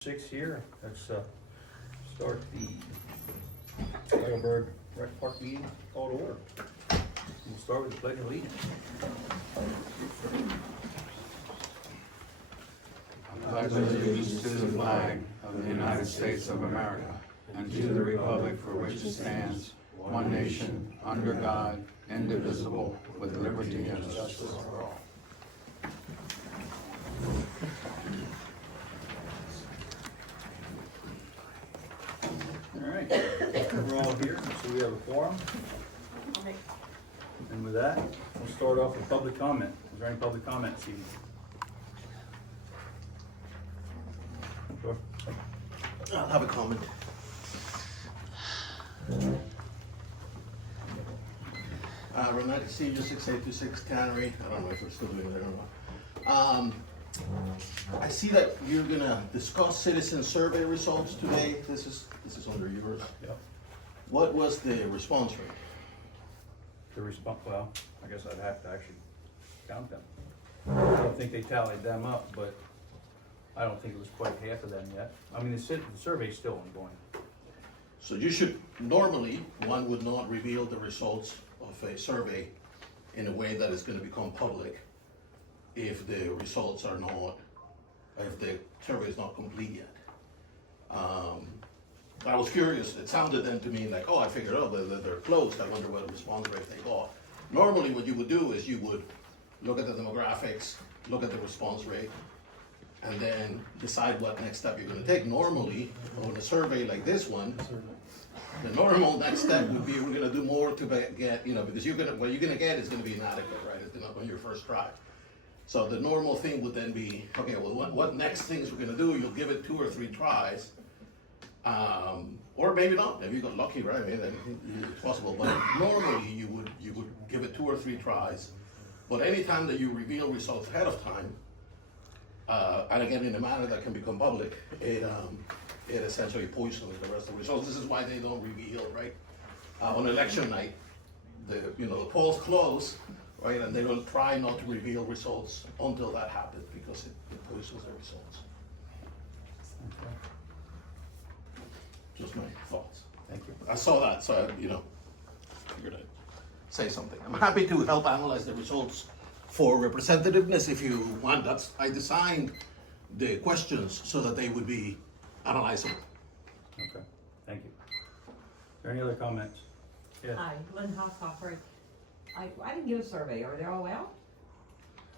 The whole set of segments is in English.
6 here. Let's start the Heidelberg Rec Park meeting call to order. We'll start with the pledge of allegiance. I pledge allegiance to the flag of the United States of America and to the republic for which it stands, one nation, under God, indivisible, with liberty and justice for all. All right, we're all here, so we have a quorum. And with that, we'll start off with public comment. Is there any public comment this evening? Sure. I'll have a comment. Renata Senior 6826 Tannery. I don't know if we're still doing that or not. I see that you're gonna discuss citizen survey results today. This is under yours. Yep. What was the response rate? The response, well, I guess I'd have to actually count them. I don't think they tallied them up, but I don't think it was quite half of them yet. I mean, the survey's still ongoing. So you should, normally, one would not reveal the results of a survey in a way that is gonna become public if the results are not, if the survey is not complete yet. I was curious, it sounded then to me like, oh, I figured out that they're closed, I wonder what response rate they got. Normally what you would do is you would look at the demographics, look at the response rate, and then decide what next step you're gonna take. Normally, on a survey like this one, the normal next step would be we're gonna do more to get, because what you're gonna get is gonna be inadequate, right? It's not on your first try. So the normal thing would then be, okay, well, what next things we're gonna do? You'll give it 2 or 3 tries, or maybe not. Maybe you got lucky, right? I mean, it's possible. But normally you would give it 2 or 3 tries. But anytime that you reveal results ahead of time, and again in a manner that can become public, it essentially poisons the rest of the results. This is why they don't reveal, right? On election night, the polls close, right, and they will try not to reveal results until that happens because it poisons the results. Just my thoughts. Thank you. I saw that, so I, figured I'd say something. I'm happy to help analyze the results for representativeness if you want. I designed the questions so that they would be analyzable. Okay, thank you. Is there any other comments? Yes. Hi, Lynn Hoffer. I didn't get a survey. Are they all out?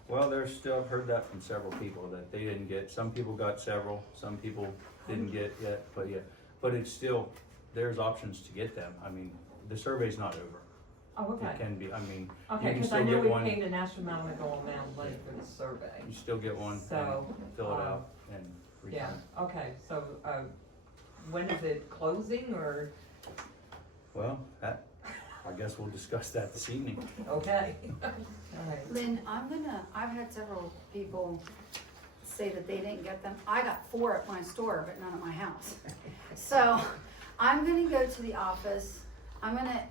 Well, there's still, I've heard that from several people that they didn't get. Some people got several, some people didn't get yet, but it's still, there's options to get them. I mean, the survey's not over. Oh, okay. It can be, I mean, you Okay, can because I still know get we one, paid an astronomical amount of money for the survey. you still get one, and So, fill it out and Yeah, return. okay, so, when is it closing or, Well, I guess we'll discuss that this evening. okay? All right. Lynn, I've had several people say that they didn't get them. I got 4 at my store, but none at my house. So I'm gonna go to the office. I'm gonna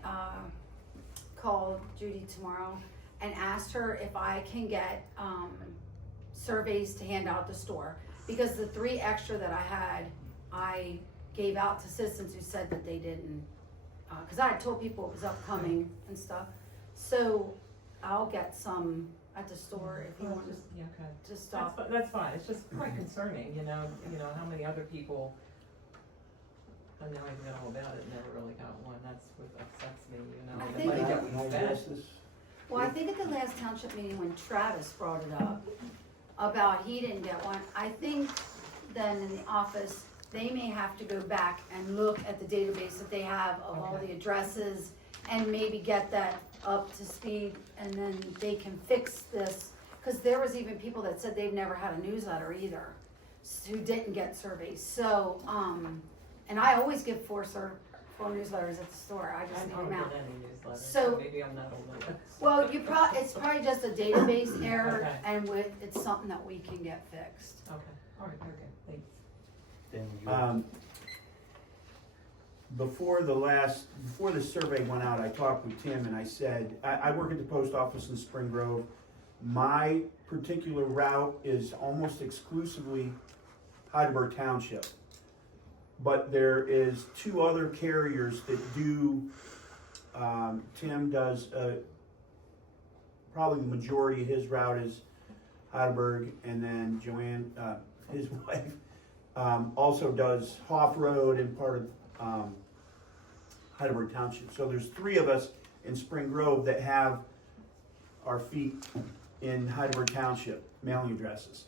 call Judy tomorrow and ask her if I can get surveys to hand out at the store. Because the 3 extra that I had, I gave out to citizens who said that they didn't, because I had told people it was upcoming and stuff. So I'll get some at the store if you Well, want just, yeah, okay. to stop. That's fine, it's just quite concerning, how many other people, I know I know all about it, never really got one, that's what upsets me, I the think money that- that we spent. Well, I think at the last township meeting when Travis brought it up, about he didn't get one, I think then in the office, they may have to go back and look at the database that they have of all the addresses and maybe get that up to speed and then they can fix this. Cause there was even people that said they've never had a newsletter either, who didn't get surveys. So, and I always give 4 newsletters at the store, I just I need don't them out. get any newsletters, So- so maybe I'm not old enough. Well, it's probably just a database error Okay. and it's something that we can get fixed. Okay, all right, okay, thanks. Then you, Before the survey went out, I talked with Tim and I said, I work at the post office in Spring Grove. My particular route is almost exclusively Heidelberg Township. But there is 2 other carriers that do, Tim does, probably the majority of his route is Heidelberg, and then Joanne, his wife, also does Hoff Road and part of, Heidelberg Township. So there's 3 of us in Spring Grove that have our feet in Heidelberg Township mailing addresses.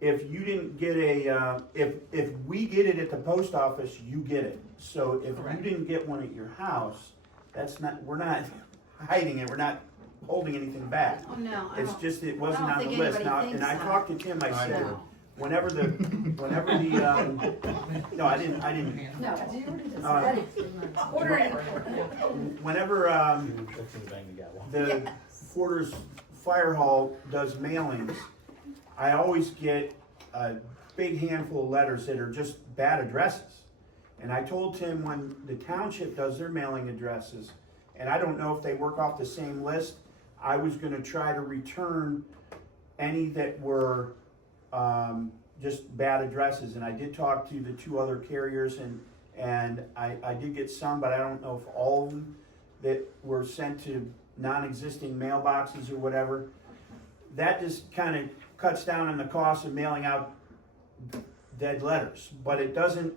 If you didn't get a, if we get it at the post office, you get it. So if Correct. you didn't get one at your house, that's not, we're not hiding it, we're not holding anything back. Oh, no, I It's don't, just, it wasn't I don't on the think list. anybody Now, thinks and I that. talked to Tim, I said, no, whenever the, no, I didn't, no. Uh, Ordering. whenever, the Porter's Fire Hall does mailings, I always get a big handful of letters that are just bad addresses. And I told Tim when the township does their mailing addresses, and I don't know if they work off the same list, I was gonna try to return any that were, just bad addresses. And I did talk to the 2 other carriers, and I did get some, but I don't know if all of them that were sent to non-existing mailboxes or whatever. That just kind of cuts down on the cost of mailing out dead letters, but it doesn't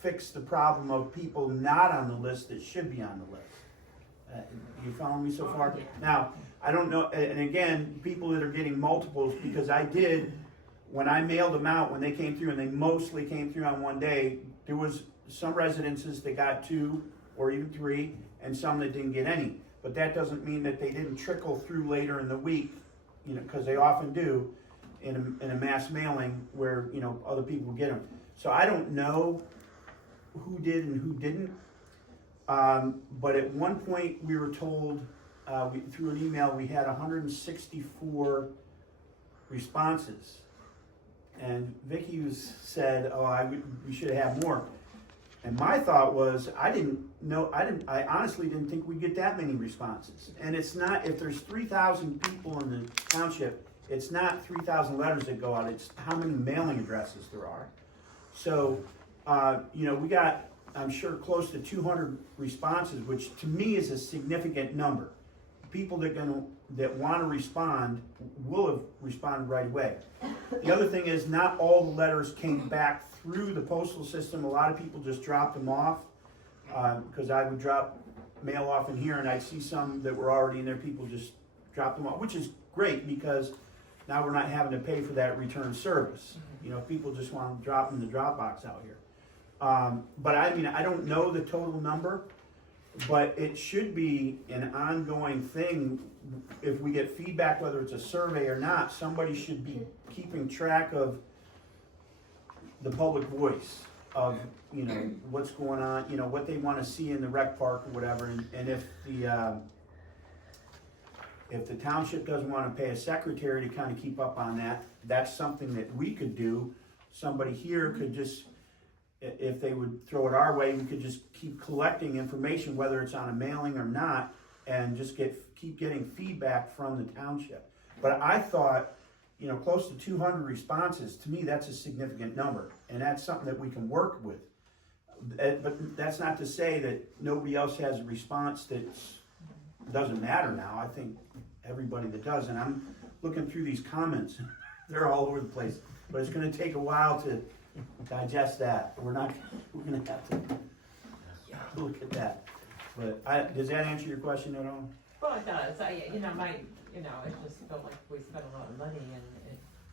fix the problem of people not on the list that should be on the list. You following me so far? Now, I don't know, and again, people that are getting multiples, because I did, when I mailed them out, when they came through, and they mostly came through on one day, there was some residences that got 2 or even 3, and some that didn't get any. But that doesn't mean that they didn't trickle through later in the week, you know, because they often do in a mass mailing where, you know, other people get them. So I don't know who did and who didn't. But at one point we were told, through an email, we had 164 responses. And Vicky said, we should have more. And my thought was, I honestly didn't think we'd get that many responses. And it's not, if there's 3,000 people in the township, it's not 3,000 letters that go out, it's how many mailing addresses there are. So, you know, we got, I'm sure, close to 200 responses, which to me is a significant number. People that wanna respond will have responded right away. The other thing is, not all the letters came back through the postal system. A lot of people just dropped them off, because I would drop mail off in here and I'd see some that were already in there, people just dropped them off, which is great because now we're not having to pay for that return service. You know, people just want to drop them in the Dropbox out here. But I mean, I don't know the total number, but it should be an ongoing thing. If we get feedback, whether it's a survey or not, somebody should be keeping track of the public voice of, you know, what's going on, you know, what they want to see in the rec park or whatever. And if the township doesn't want to pay a secretary to kind of keep up on that, that's something that we could do. Somebody here could just, if they would throw it our way, we could just keep collecting information, whether it's on a mailing or not, and just keep getting feedback from the township. But I thought, you know, close to 200 responses, to me, that's a significant number, and that's something that we can work with. But that's not to say that nobody else has a response that doesn't matter now. I think everybody that does, and I'm looking through these comments, they're all over the place, but it's gonna take a while to digest that. We're gonna have to look at that. But does that answer your question at all? Well, it does, it just felt like we spent a lot of money and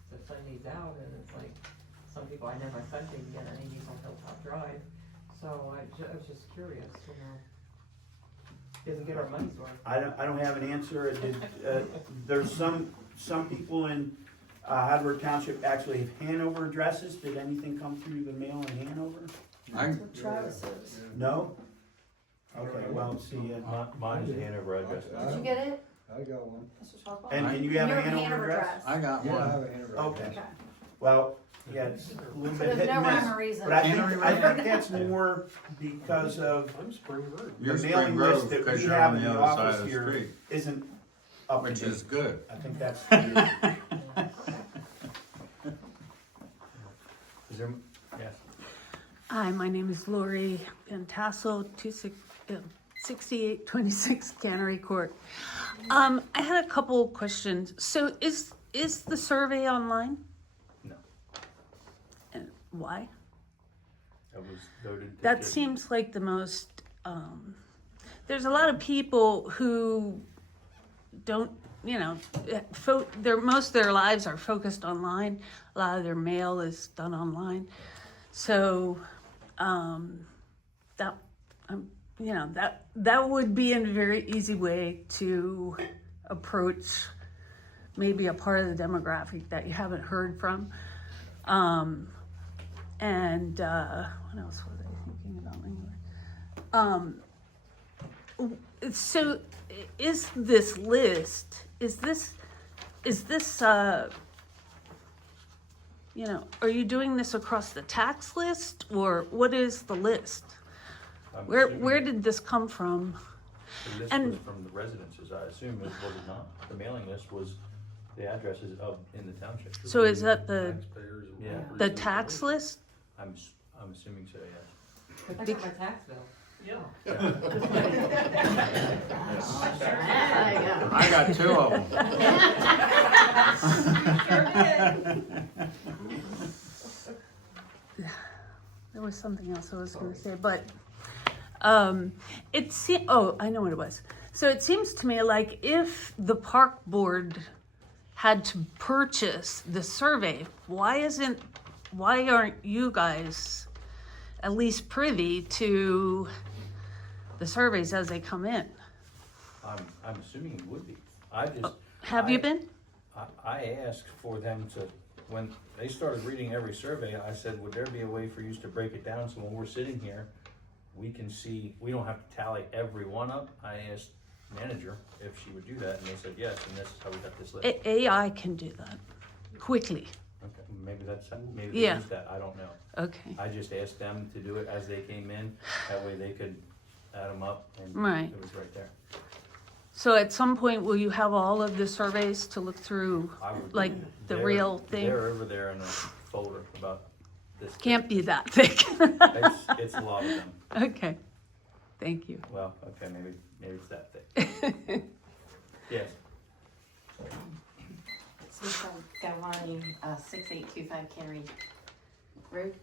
to send these out, and it's like, some people I never sent didn't get any, these on Hilltop Drive, so I was just curious, you know. Doesn't get our money's worth. I don't have an answer. There's some people in Heidelberg Township actually have Hanover addresses. Did anything come through the mail in Hanover? That's what Travis says. No? Okay, well, see, Mine's a Hanover address. Did you get it? I got one. Mr. Chocolaw? and you have Your a Hanover address? I got Yeah, I one. have a Hanover. Okay, Okay. well, yeah, it's a little So bit there's hit no and rhyme miss. or reason. But I think that's more because of I'm Spring Road. You're the Spring mailing list Grove that because we you're have on in the the other side office of the here street, isn't up to which date. is good. I think that's. Hi, my name is Lori Pantasso, 6826 Cannery Court. I had a couple questions. So is the survey online? No, And why? that was voted. to That just- seems like the most, there's a lot of people who don't, most of their lives are focused online. A lot of their mail is done online. So, that would be a very easy way to approach maybe a part of the demographic that you haven't heard from. What else was I thinking about anyway? So is this list, are you doing this across the tax list, or what is the list? I'm Where assuming did this come from? The list and- was from the residences, I assume, was it not? The mailing list was the addresses in the township. So is that the Yeah, tax list? I'm assuming so, yes. I got my tax bill. Yeah. I got two of them. There was something else I was going to say, but I know what it was. So it seems to me like if the park board had to purchase the survey, why aren't you guys at least privy to the surveys as they come in? I'm assuming it would be. Have you been? I asked for them to, when they started reading every survey, I said, would there be a way for you to break it down so when we're sitting here, we can see, we don't have to tally every one up? I asked manager if she would do that, and they said yes, and this is how we got this list. AI can do that quickly. Okay, maybe they Yeah. use that, I don't know. Okay. I just asked them to do it as they came in, that way they could add them up, and Right. it was right there. So at some point, will you have all of the surveys to look through, I would- like the they're- real thing? They're over there in a folder about this. Can't be that thick. It's a lot of them. Okay, thank you. Well, okay, maybe it's that thick. Yes. Lisa Galvani, 6825 Cannery Road.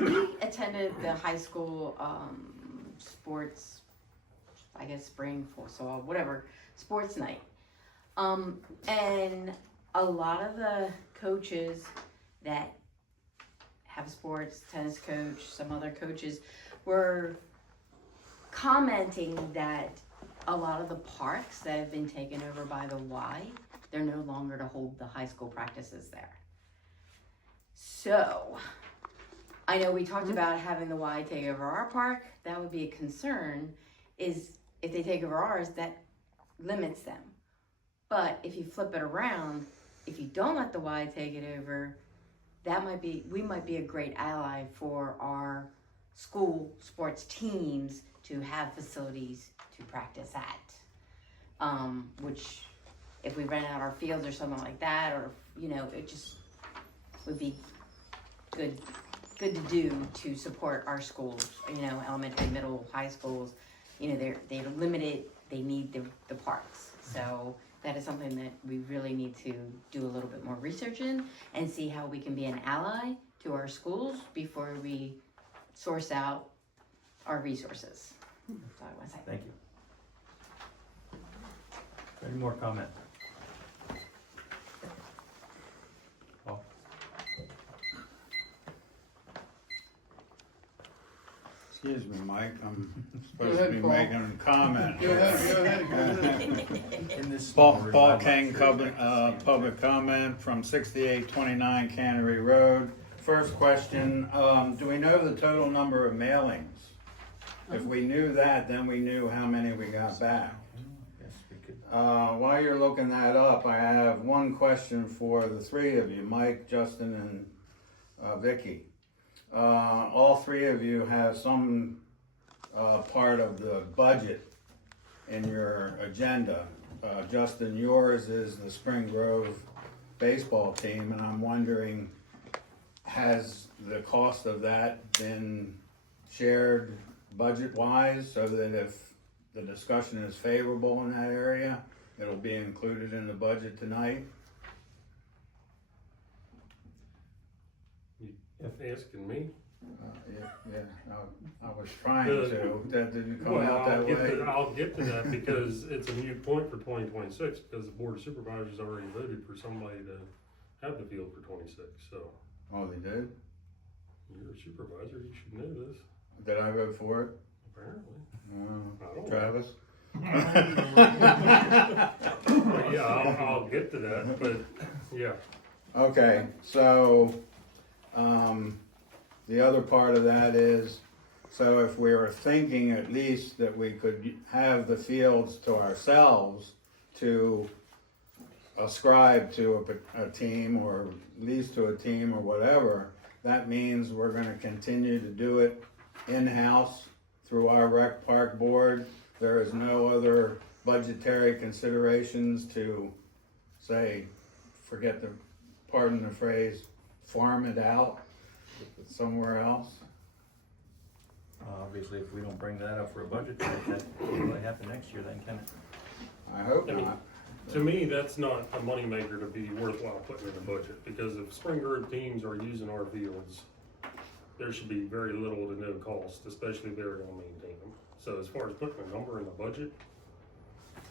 We attended the high school sports, I guess spring, fall, whatever, sports night. And a lot of the coaches that have sports, tennis coach, some other coaches, were commenting that a lot of the parks that have been taken over by the Y, they're no longer to hold the high school practices there. So, I know we talked about having the Y take over our park. That would be a concern, is if they take over ours, that limits them. But if you flip it around, if you don't let the Y take it over, we might be a great ally for our school sports teams to have facilities to practice at. Which, if we rent out our fields or something like that, or, it just would be good to do to support our schools, elementary, middle, high schools. They're limited, they need the parks. So that is something that we really need to do a little bit more research in and see how we can be an ally to our schools before we source out our resources. That's all I want to say. Thank you. Any more comment? Paul? Excuse me, Mike, I'm supposed to be making a comment. Go ahead. In this Paul King, public comment from 6829 Cannery Road. First question, do we know the total number of mailings? If we knew that, then we knew how many we got back. Yes, we could. While you're looking that up, I have one question for the three of you, Mike, Justin, and Vicky. All three of you have some part of the budget in your agenda. Justin, yours is the Spring Grove baseball team, and I'm wondering, has the cost of that been shared budget-wise, so that if the discussion is favorable in that area, it'll be included in the budget tonight? If asking me, I was trying to, that didn't come out that way. I'll get to that because it's a moot point for 2026 because the board of supervisors already voted for somebody to have the field for 26. So Oh, they did? you're a supervisor, you should know this. Did I vote for it? Apparently, Uh, I don't know. Travis? But yeah, I'll get to that. But yeah, Okay, so, the other part of that is, so if we were thinking at least that we could have the fields to ourselves to ascribe to a team or lease to a team or whatever, that means we're gonna continue to do it in-house through our rec park board. There is no other budgetary considerations to say, pardon the phrase, farm it out somewhere else. Obviously, if we don't bring that up for a budget, that will happen next year then, can it? I hope I mean, not. to me, that's not a moneymaker to be worthwhile putting in the budget because if spring group teams are using our fields, there should be very little to no cost, especially if they're gonna maintain them. So as far as putting a number in the budget,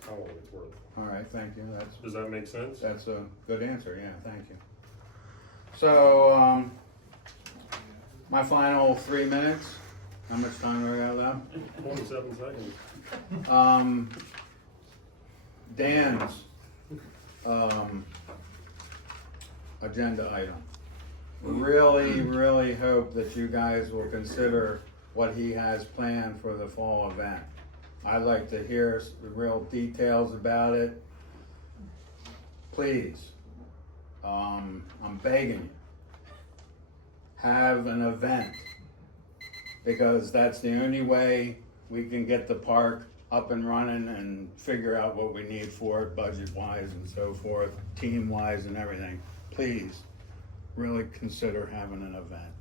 I don't think it's worth it. All right, thank you. Does that make sense? That's a good answer, yeah, thank you. So, my final 3 minutes, how much time do I got left? 27 seconds. Dan's, agenda item. Really hope that you guys will consider what he has planned for the fall event. I'd like to hear the real details about it. Please, I'm begging you, have an event, because that's the only way we can get the park up and running and figure out what we need for it, budget-wise and so forth, team-wise and everything. Please, really consider having an event.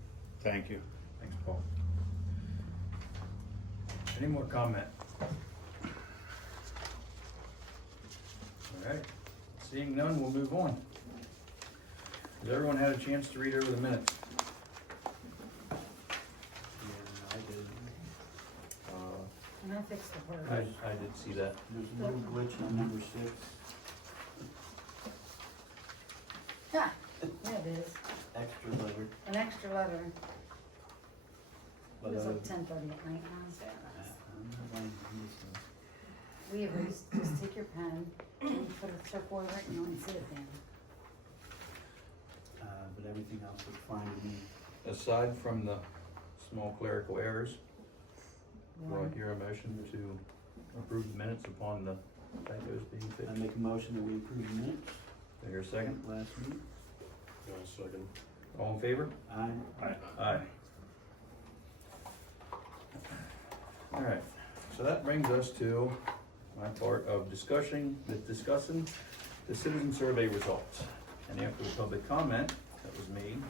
Thank you. Thanks, Paul. Any more comment? All right, seeing none, we'll move on. Has everyone had a chance to read over the minutes? Yeah, I did. And I fixed the word. I did see that. There's a little glitch on number 6. Yeah, there it is, Extra letter. an extra letter. It But, was like 10:30 at night, and I was very nice. We erased, just take your pen and put a circle over it and you don't see it then. But everything else was fine to me. Aside from the small clerical errors, do I One. hear a motion to approve the minutes upon the typos being I fixed? make a motion that we approve the minutes, Do I hear a second? last week. Yeah, second. All in favor? Aye. Aye. All right, so that brings us to my part of discussing the citizen survey results. And after the public comment that was made,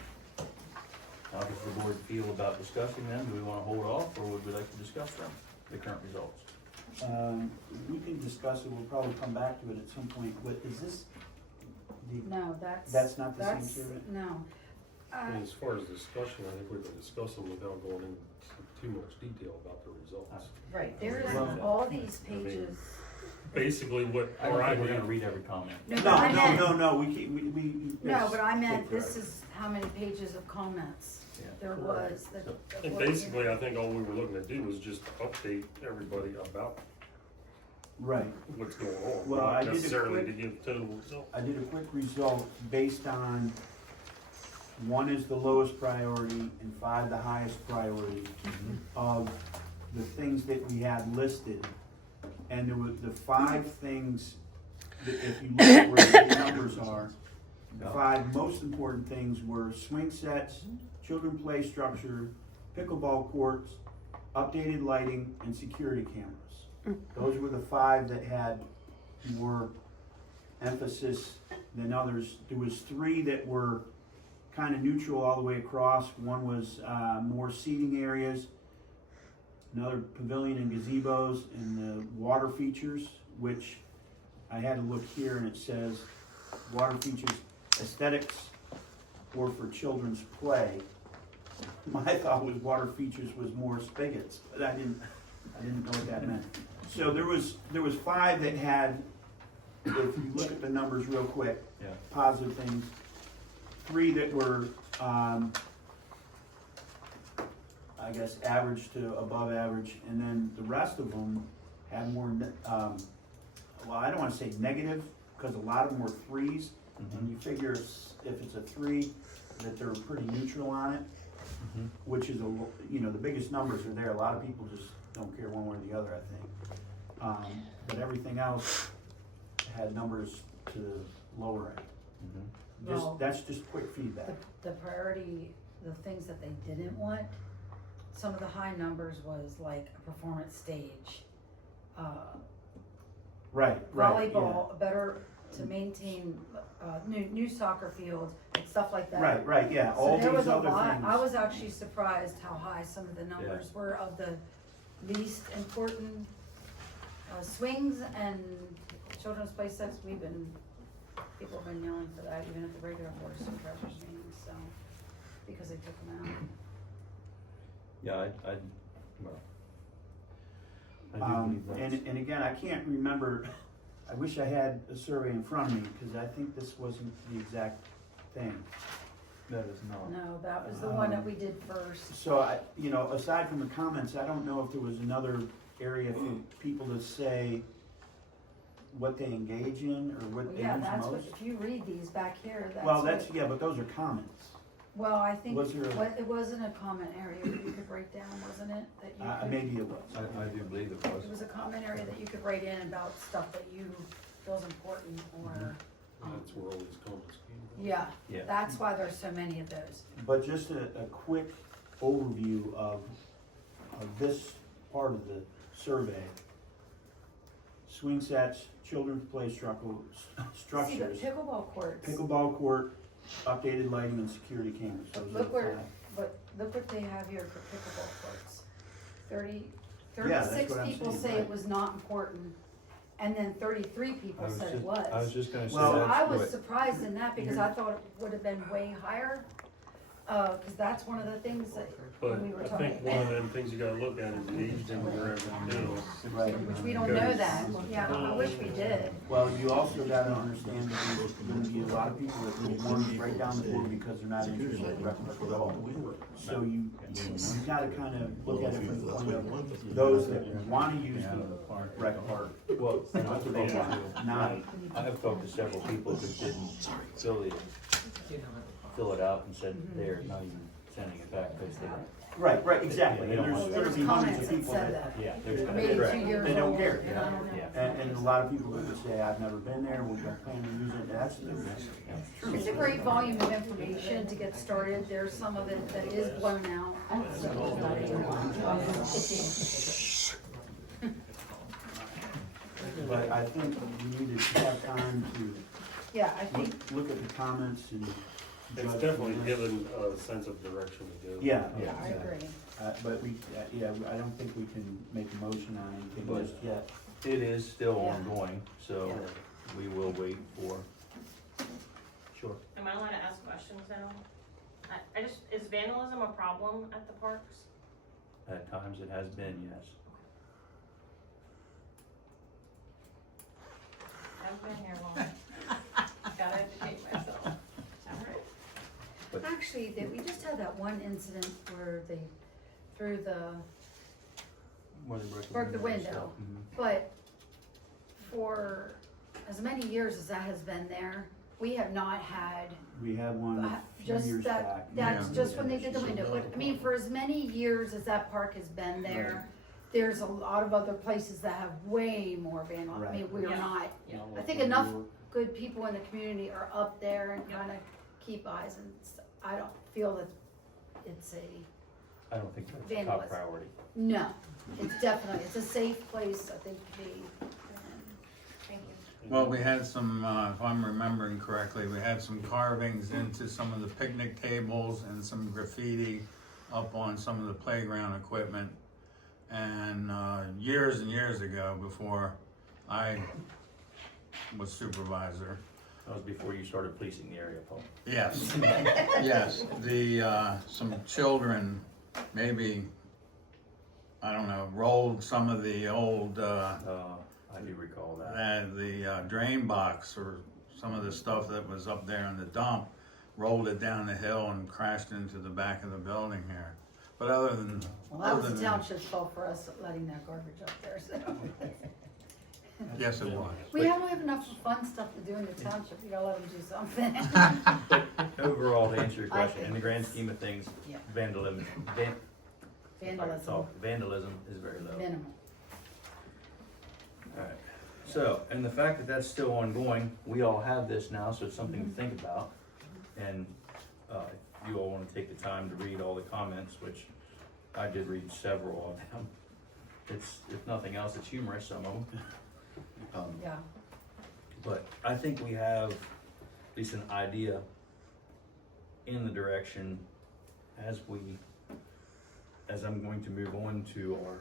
how does the board feel about discussing them? Do we wanna hold off, or would we like to discuss them, the current results? We can discuss it, we'll probably come back to it at some point, but is this No, that's. That's not the same that's- survey? No. And as far as discussion, I think we can discuss them without going into too much detail about the results. Right, there's Well, all these pages. Basically, what I don't our think we're gonna idea, read every comment. No, but I meant, No, we can't, we. no, but I meant, Take this is how many pages of comments Yeah. there was. that- So- that and were- basically, I think all we were looking to do was just update everybody about Right, what's going on. Well, I Not did a necessarily quick- to give total results. I did a quick result based on 1 is the lowest priority and 5 the highest priority of the things that we had listed. And there were the 5 things that if you look at where the numbers are, the 5 most important things were swing sets, children play structure, pickleball courts, updated lighting, and security cameras. Those were the 5 that had more emphasis than others. There was 3 that were kind of neutral all the way across. One was more seating areas, another pavilion and gazebos, and the water features, which I had to look here and it says water features aesthetics or for children's play. My thought was water features was more spigots, but I didn't know what that meant. So there was 5 that had, if you look at the numbers real quick, Yeah. positive things. 3 that were, I guess, average to above average, and then the rest of them had more, well, I don't wanna say negative, because a lot of them were 3s, and you figure if it's a 3, that they're pretty neutral on it, which is the biggest numbers are there. A lot of people just don't care one way or the other, I think. But everything else had numbers to the lower end. Well, That's just quick feedback. The priority, the things that they didn't want, some of the high numbers was like a performance stage. Right, yeah. Volleyball, better to maintain, new soccer fields, and stuff like that. Right, yeah, So all there was these a other lot, things. I was actually surprised how high some of the numbers were of the least important, swings and children's play sets. People have been yelling for that even at the regular board of supervisors meetings, so, because they took them out. Yeah, I do believe that's. And again, I can't remember, I wish I had a survey in front of me, because I think this wasn't the exact thing. That is not. No, that was the one that we did first. So aside from the comments, I don't know if there was another area for people to say what they engage in, or what they Yeah, use that's what, most. if you read these back here, that's Well, what. yeah, but those are comments. Well, I think, Was there a- it wasn't a comment area that you could write down, wasn't it? That you could, Maybe it was. I do believe it was. it was a comment area that you could write in about stuff that you feel is important, or, That's where all these comments came from. yeah, Yeah. that's why there's so many of those. But just a quick overview of this part of the survey. Swing sets, children's play See, the structures, pickleball courts, pickleball court, updated lighting and security cameras. Those are look where, 5. but look what they have here for pickleball courts. that's 36 what I'm people saying, say right. it was not important, and then 33 people said it was. I was just gonna say Well, So that's I was what- surprised in that, because I thought it would have been way higher, cause that's one of the things that, But when we were I talking, think one of them things you gotta look at is the age demographic too. Right. which we don't know that, yeah, I wish we did. Well, you also gotta understand that there's gonna be a lot of people that will want to break down the board because they're not interested in rec park at all. So you gotta kind of look at it from the point of those that wanna use the rec park. Well, and I've They talked want, to, not, I've talked to several people who didn't fill it out and said they're not even sending it back because they're. right, exactly. They And don't there's want gonna There's be hundreds comments of that people said that, that. Yeah, there's. Maybe correct. 2 years They don't old, care. and I don't know. Yeah. and a lot of people that would say, I've never been there, we don't plan to use it, that's true. It's a great volume of information to get started, there's some of it that is blown out. But I think we need to have time to Yeah, I think, look at the comments and. It's judge definitely from this. given a sense of direction to go. Yeah, yeah, I exactly. agree. But I don't think we can make a motion on anything But- just yet. It is still Yeah. ongoing, so Yeah. we will wait for. Sure. Am I allowed to ask questions now? I just, is vandalism a problem at the parks? At times it has been, yes. I haven't been here long. Gotta educate myself. Alright. Actually, we just had that one incident where they threw broke the window. But for as many years as that has been there, we have not had, We had one a few just years that, back. that's just when they did the window. But, I mean, for as many years as that park has been there, there's a lot of other places that have way more vandalism. I mean, Right. we are Yeah. not, I think enough good people in the community are up there and kind of keep eyes, and I don't feel that it's I don't think that's a top Vandalism. priority. no, it's definitely, it's a safe place, I think, to be. Thank you. Well, we had some, if I'm remembering correctly, we had some carvings into some of the picnic tables and some graffiti up on some of the playground equipment. And years and years ago, before I was supervisor, That was before you started policing the area, Paul. yes, yes, some children maybe, I don't know, rolled some of the old, I do recall that. the drain box or some of the stuff that was up there in the dump, rolled it down the hill and crashed into the back of the building here. But other than, Well, that was the township's fault for us letting that garbage up there, so. yes, it was. We don't have enough fun stuff to do in the township, you gotta let them do something. But overall, to answer your I question, think in the grand scheme of things, Yeah. vandalism, Vandalism, vandalism is very low. minimal. Alright, so, and the fact that that's still ongoing, we all have this now, so it's something to think about. And, if you all wanna take the time to read all the comments, which I did read several of them. It's, if nothing else, it's humorous, some of them. Yeah, But I think we have at least an idea in the direction as I'm going to move on to our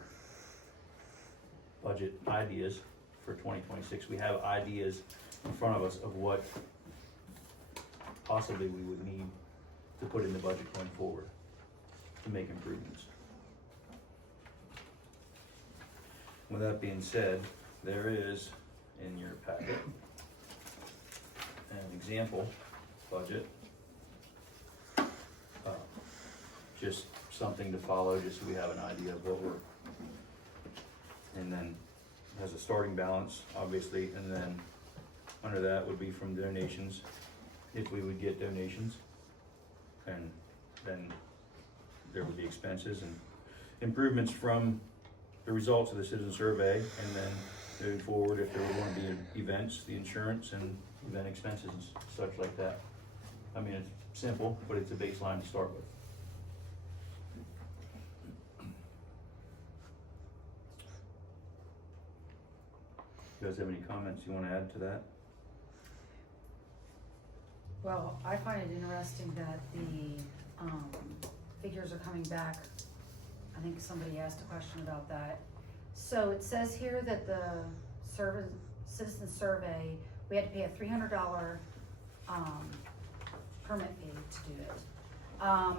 budget ideas for 2026. We have ideas in front of us of what possibly we would need to put in the budget going forward to make improvements. With that being said, there is in your packet an example budget. Just something to follow, just so we have an idea of what we're, and then has a starting balance, obviously, and then under that would be from donations, if we would get donations. And then there would be expenses and improvements from the results of the citizen survey, and then moving forward, if there were going to be events, the insurance and event expenses and such like that. I mean, it's simple, but it's a baseline to start with. You guys have any comments you wanna add to that? well, I find it interesting that the, figures are coming back. I think somebody asked a question about that. So it says here that the citizen survey, we had to pay a $300, permit fee to do it. I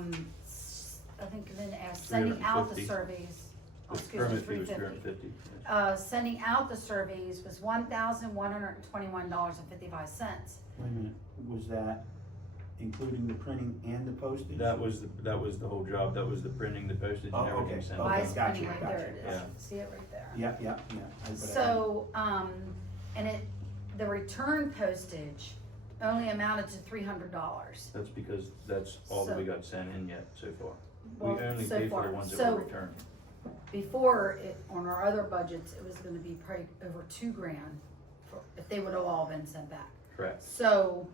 think then as sending out the 350. surveys, oh, The excuse me, permit fee was 350. $350. Sending out the surveys was $1,121.55. Wait a minute, was that including the printing and the postage? That was the whole job, that was the printing, the postage Oh, and everything okay. sent. Okay, Bias printing, gotcha, right there gotcha. it is, Yeah. see it right there. Yeah, yeah, yeah. But I- So, and the return postage only amounted to $300. That's because that's all that we So- got sent in yet so far. Well, We only so paid for the far. ones that So- were returned. Before, on our other budgets, it was gonna be probably over $2,000 if they would have all been sent back. Correct. So,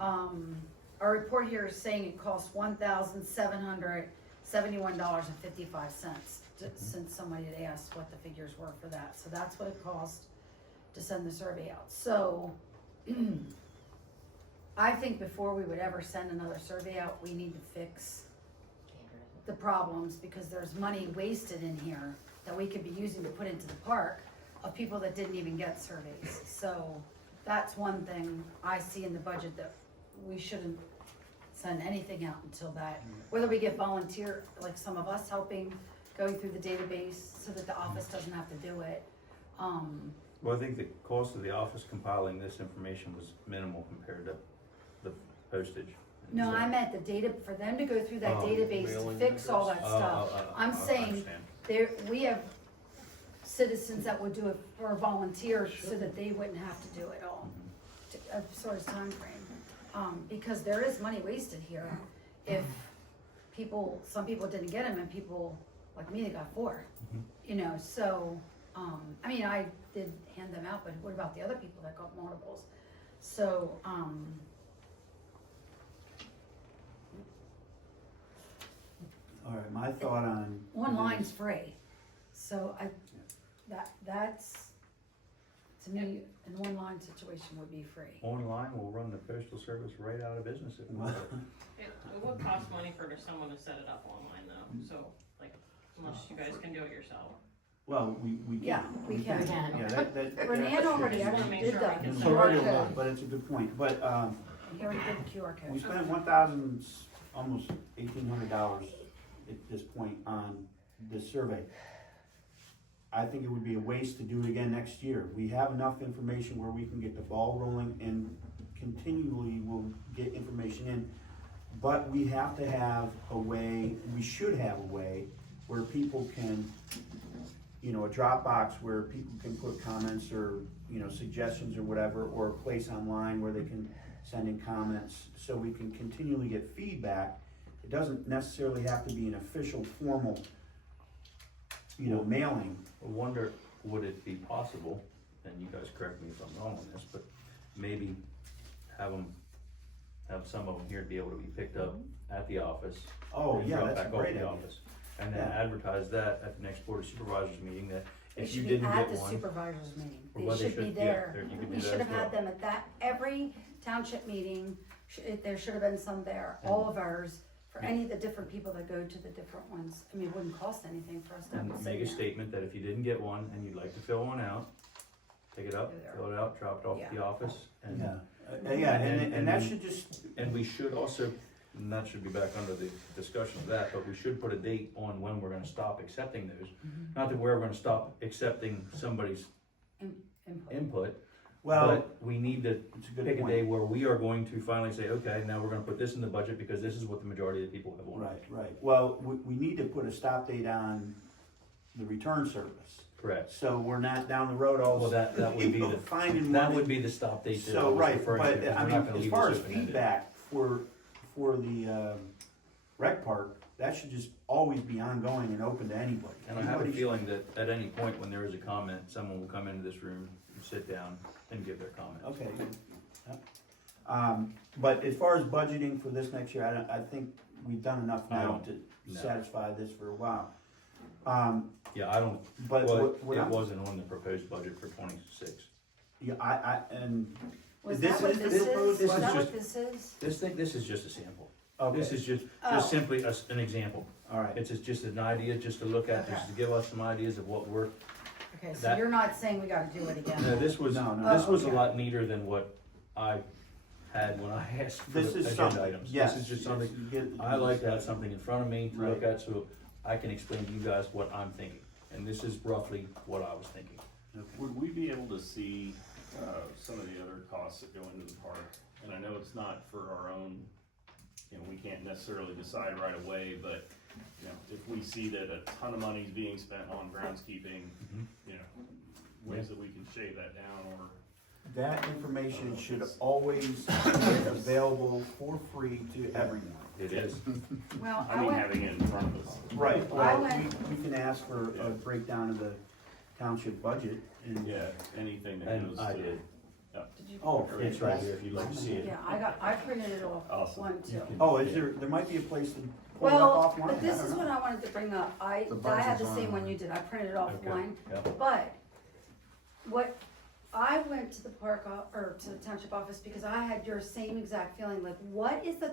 our report here is saying it costs $1,771.55, since somebody had asked what the figures were for that. So that's what it cost to send the survey out. So, I think before we would ever send another survey out, we need to fix the problems, because there's money wasted in here that we could be using to put into the park of people that didn't even get surveys. So that's one thing I see in the budget, that we shouldn't send anything out until that, whether we get volunteer, like some of us helping, going through the database so that the office doesn't have to do it. Well, I think the cost of the office compiling this information was minimal compared to the postage. No, So- I meant the data, for them to go through that Oh, database to fix all that stuff. I'm I saying understand. there, we have citizens that would do it for volunteers so that they wouldn't have to do it all, as far as timeframe. Because there is money wasted here if some people didn't get them and people like me that got 4, you know, so, I mean, I did hand them out, but what about the other people that got multiples? So, All right, my thought on. online's free, so that's, to To me, an online situation would be free. Online, we'll run the postal service right out of business if we want. It would cost money for someone to set it up online though, so, like, unless you guys can do it yourself. Well, we can. Yeah, we can. Yeah, that. Renee already, I just wanna make did sure that. we can It's send already it. a lot, but it's a good point, but, He already did the QR we code. spent $1,000, almost $1,800 at this point on this survey. I think it would be a waste to do it again next year. We have enough information where we can get the ball rolling and continually will get information in. But we have to have a way, we should have a way where people can, you know, a Dropbox where people can put comments or, you know, suggestions or whatever, or a place online where they can send in comments, so we can continually get feedback. It doesn't necessarily have to be an official, formal, you know, mailing. I wonder, would it be possible, and you guys correct me if I'm wrong on this, but maybe have some of them here to be able to be picked up at the office. Oh, and yeah, dropped that's a back off great at the idea. office. And then Yeah. advertise that at the next board of supervisors meeting, that They if you should be didn't at get the one. supervisors meeting. Or They what they should be should- yeah, there. there- you could do We that should as have had well. them at that, every township meeting, there should have been some there, all of ours, for any of the different people that go to the different ones. I mean, it wouldn't cost anything for us to have And them make sitting a there. statement that if you didn't get one and you'd like to fill one out, pick it up, Go there. fill it out, drop it off at the Yeah. office. And, Yeah, and and that then- should just, and we should also, and that should be back under the discussion of that, but we should put a date on when we're gonna stop accepting those. Not that we're ever gonna stop accepting somebody's Input. input, well, but we need to it's a good pick a point. day where we are going to finally say, okay, now we're gonna put this in the budget because this is what the majority of the people have wanted. Right. Well, we need to put a stop date on the return service. Correct. So we're not down the road all. Well, that would be you know, the, finding that one. would be the stop date that I So, was right, referring but to, because I we're not mean, gonna as leave far this as open-ended. feedback for the, rec park, that should just always be ongoing and open to anybody. And I have a Anybody feeling that at any point when there is a comment, someone will come into this room, sit down, and give their comment. Okay. Yeah. But as far as budgeting for this next year, I think we've done enough I now don't- to no. satisfy this for a while. Yeah, I don't, But well, what it I'm, wasn't on the proposed budget for 26. yeah, and Was This that what is- this this- is? this Is is that just- what this is? This is just a sample. okay, This is just Oh. simply an example. all right. It's just an idea, just to look at, just to give us some ideas of what we're, Okay, so that- you're not saying we gotta do it again? no, this was, No. this was a okay. lot neater than what I had when I asked for This the is agenda something, items. yes. This is just yes, something, you get- I like to have something in front of me to look Right. at, so I can explain to you guys what I'm thinking. And this is roughly what I was thinking. Okay. Would we be able to see, some of the other costs that go into the park? And I know it's not for our own, you know, we can't necessarily decide right away, but, you know, if we see that a ton of money is being spent on groundskeeping, you know, ways that we can shave that down, or, That information should always be available for free to everyone. It is. Well, I mean, having it in front of us. Right, I well, went- we can ask for a breakdown of the township budget and. Yeah, anything that And goes I to. did. Did you? Oh, It's right here if you'd like to see it. Yeah, I printed it off, Awesome. one, too. Oh, is there might be a place to pull it Well, up offline? but this I is don't what know. I wanted to bring up, I had budget's the same one online. you did, I printed it off Okay. one, Yep. but what, I went to the or to the township office because I had your same exact feeling, like, what is the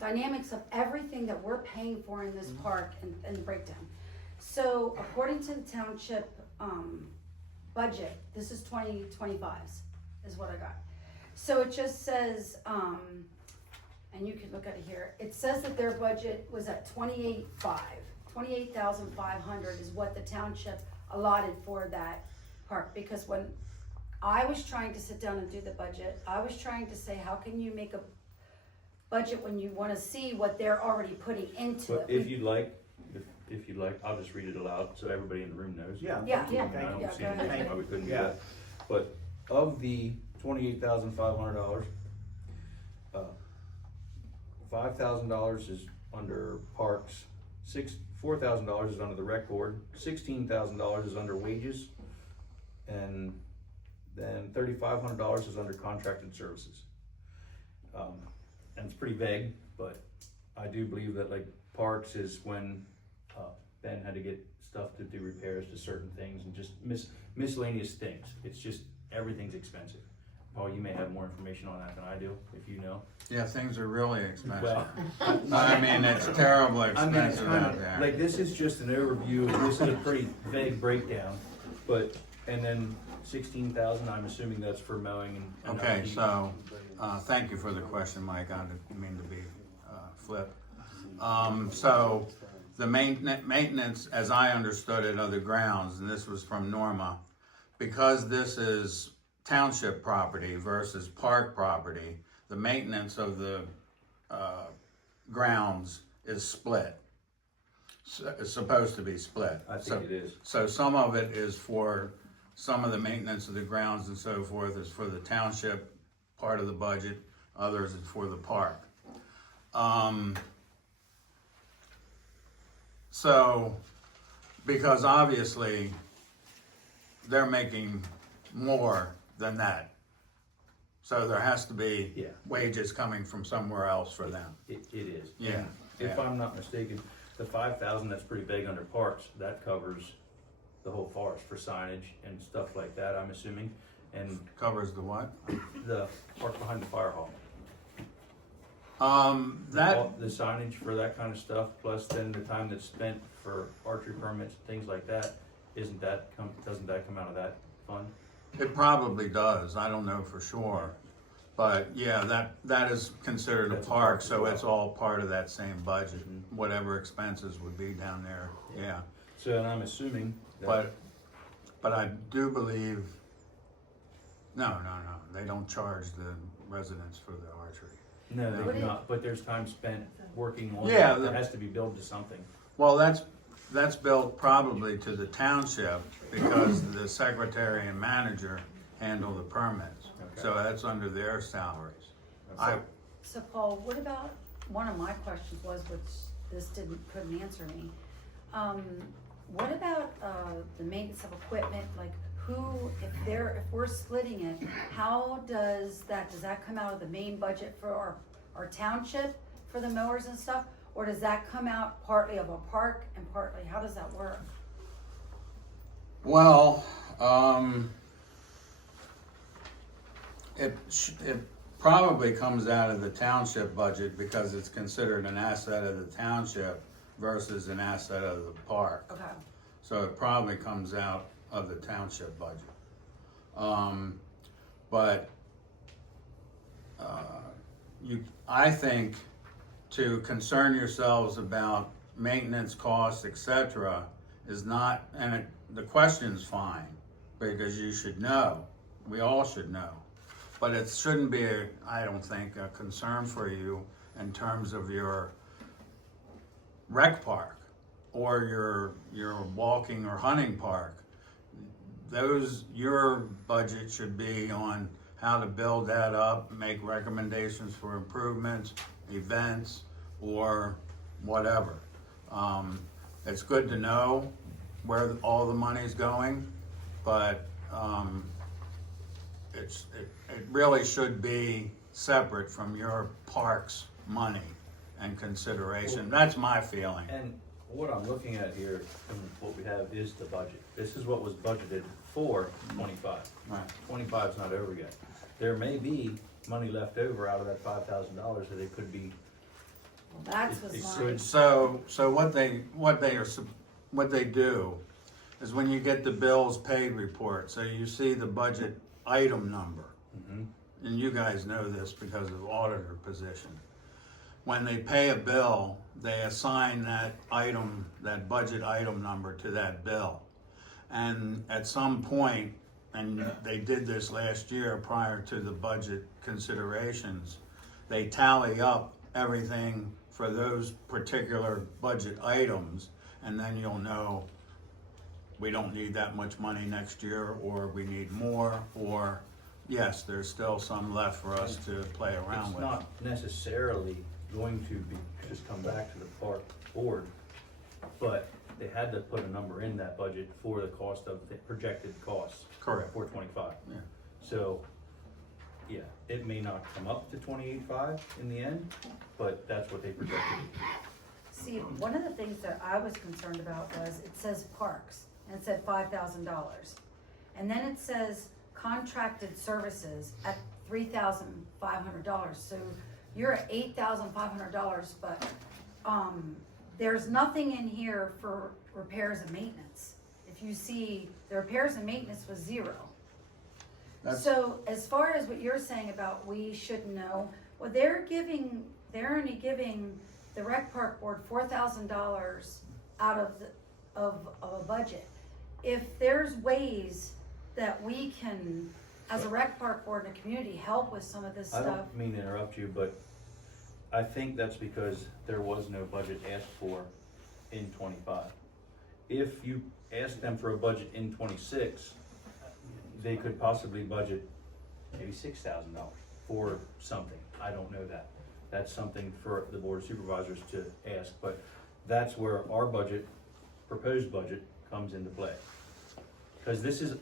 dynamics of everything that we're paying for in this park and the breakdown? So according to the township, budget, this is 2025's, is what I got. So it just says, and you can look at it here, it says that their budget was at 28,500 is what the township allotted for that park, because when I was trying to sit down and do the budget, I was trying to say, how can you make a budget when you wanna see what they're already putting into But it? if you'd like, if you'd like, I'll just read it aloud so everybody in the room knows. Yeah. Yeah, yeah, I don't yeah, see go any ahead. reason why we couldn't do Yeah. that. But of the $28,500, $5,000 is under parks, $4,000 is under the rec board, $16,000 is under wages, and then $3,500 is under contracted services. And it's pretty vague, but I do believe that like parks is when Ben had to get stuff to do repairs to certain things and just miscellaneous things. It's just everything's expensive. Paul, you may have more information on that than I do, if you know. Yeah, things are really expensive. Well, I mean, it's terribly I mean, it's expensive kind out of, there. like, this is just an overview, this is a pretty vague breakdown, but, and then 16,000, I'm assuming that's for mowing and. Okay, upkeep. so, thank you for the question, Mike, I didn't mean to be, flipped. So, the maintenance, as I understood it, of the grounds, and this was from Norma, because this is township property versus park property, the maintenance of the, grounds is split. It's supposed to be split. I think it is. So some of it is for, some of the maintenance of the grounds and so forth is for the township part of the budget, others is for the park. So, because obviously, they're making more than that. So there has to be Yeah. wages coming from somewhere else for them. It is. Yeah, And if yeah. I'm not mistaken, the 5,000, that's pretty big under parks, that covers the whole forest for signage and stuff like that, I'm assuming. And Covers the what? the park behind the fire hall. That, The signage for that kind of stuff, plus then the time that's spent for archery permits, things like that, doesn't that come out of that fund? it probably does, I don't know for sure. But yeah, that is considered a That's a park, park as so well. it's all part of that same budget, Mhm. whatever expenses would be down there, yeah. So, and I'm assuming that. But I do believe, no, they don't charge the residents for the archery. No, What they do do you- not, but there's time spent working on Yeah, it, the- that has to be billed to something. Well, that's built probably to the township because the secretary and manager handle the permits. Okay. So that's under their salaries. I, So Paul, what about, one of my questions was, which this couldn't answer me. What about, the maintenance of equipment, like who, if we're splitting it, how does that come out of the main budget for our township for the mowers and stuff? Or does that come out partly of a park and partly, how does that work? well, it probably comes out of the township budget because it's considered an asset of the township versus an asset of the park. Okay, So it probably comes out of the township budget. But I think to concern yourselves about maintenance costs, etc., is not, and the question's fine, because you should know, we all should know. But it shouldn't be, I don't think, a concern for you in terms of your rec park or your walking or hunting park. Your budget should be on how to build that up, make recommendations for improvements, events, or whatever. It's good to know where all the money's going, but it really should be separate from your park's money and consideration. That's my feeling. And what I'm looking at here, and what we have is the budget. This is what was budgeted for 25. Right. 25's not over yet. There may be money left over out of that $5,000 that it could be. well, that's what's It mine. should- So what they do is when you get the bills paid report, so you see the budget item number, Mhm. and you guys know this because of auditor position. When they pay a bill, they assign that item, that budget item number to that bill. And at some point, and they did this last year prior to the budget considerations, they tally up everything for those particular budget items, and then you'll know we don't need that much money next year, or we need more, or yes, there's still some left for us to play around It's with. not necessarily going to be, just come back to the park board, but they had to put a number in that budget for the cost of, the projected costs. Correct. For 25. Yeah. So, yeah, it may not come up to 28.5 in the end, but that's what they projected. See, one of the things that I was concerned about was, it says parks, and it said $5,000. And then it says contracted services at $3,500, so you're at $8,500, but, there's nothing in here for repairs and maintenance. If you see, the repairs and maintenance was zero. So as far as what you're saying about we should know, well, they're only giving the rec park board $4,000 out of a budget. If there's ways that we can, as a rec park board and a community, help with some of this I stuff. don't mean to interrupt you, but I think that's because there was no budget asked for in 25. If you ask them for a budget in 26, they could possibly budget maybe $6,000 for something. I don't know that. That's something for the board of supervisors to ask, but that's where our budget, proposed budget, comes into play. Because this is,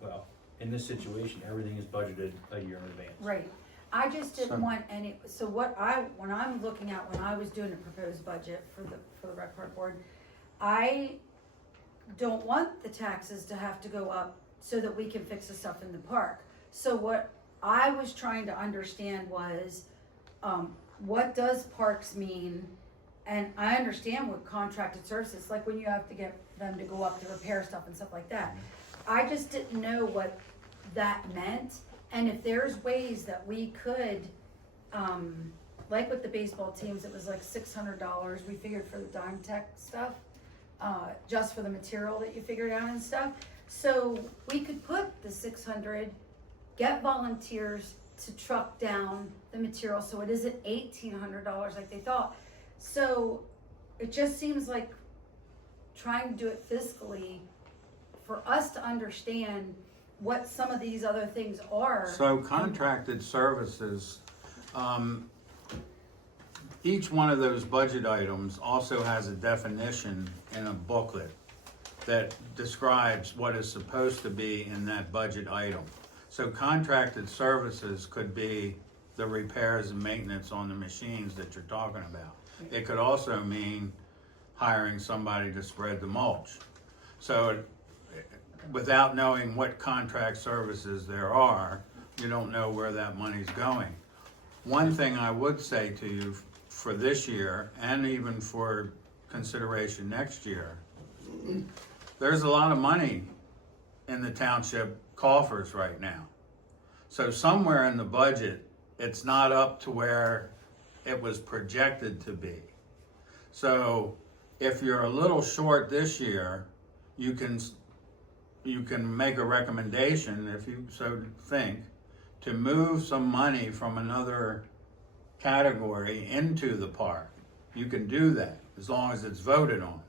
well, in this situation, everything is budgeted a year in advance. Right. I just didn't want any, so when I'm looking at, when I was doing a proposed budget for the rec park board, I don't want the taxes to have to go up so that we can fix the stuff in the park. So what I was trying to understand was, what does parks mean? And I understand what contracted services, like when you have to get them to go up to repair stuff and stuff like that. I just didn't know what that meant, and if there's ways that we could, like with the baseball teams, it was like $600, we figured for the dime tech stuff, just for the material that you figured out and stuff. So we could put the 600, get volunteers to truck down the material, so it isn't $1,800 like they thought. So it just seems like trying to do it fiscally for us to understand what some of these other things are. So contracted services, each one of those budget items also has a definition in a booklet that describes what is supposed to be in that budget item. So contracted services could be the repairs and maintenance on the machines that you're talking about. It could also mean hiring somebody to spread the mulch. So without knowing what contract services there are, you don't know where that money's going. One thing I would say to you for this year, and even for consideration next year, there's a lot of money in the township coffers right now. So somewhere in the budget, it's not up to where it was projected to be. So if you're a little short this year, you can make a recommendation, if you so think, to move some money from another category into the park. You can do that as long as it's voted on.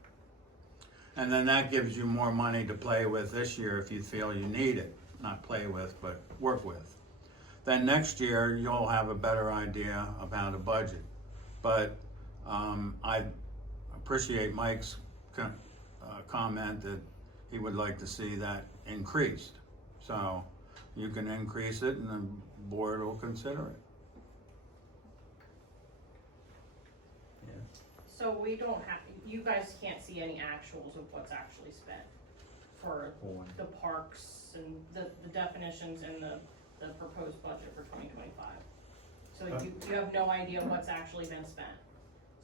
And then that gives you more money to play with this year if you feel you need it. Not play with, but work with. Then next year, you'll have a better idea about a budget. But I appreciate Mike's comment that he would like to see that increased. So you can increase it and the board will consider it. So we don't have, you guys can't see any actuals of what's actually spent for the parks and the definitions and the proposed budget for 2025. So you have no idea what's actually been spent.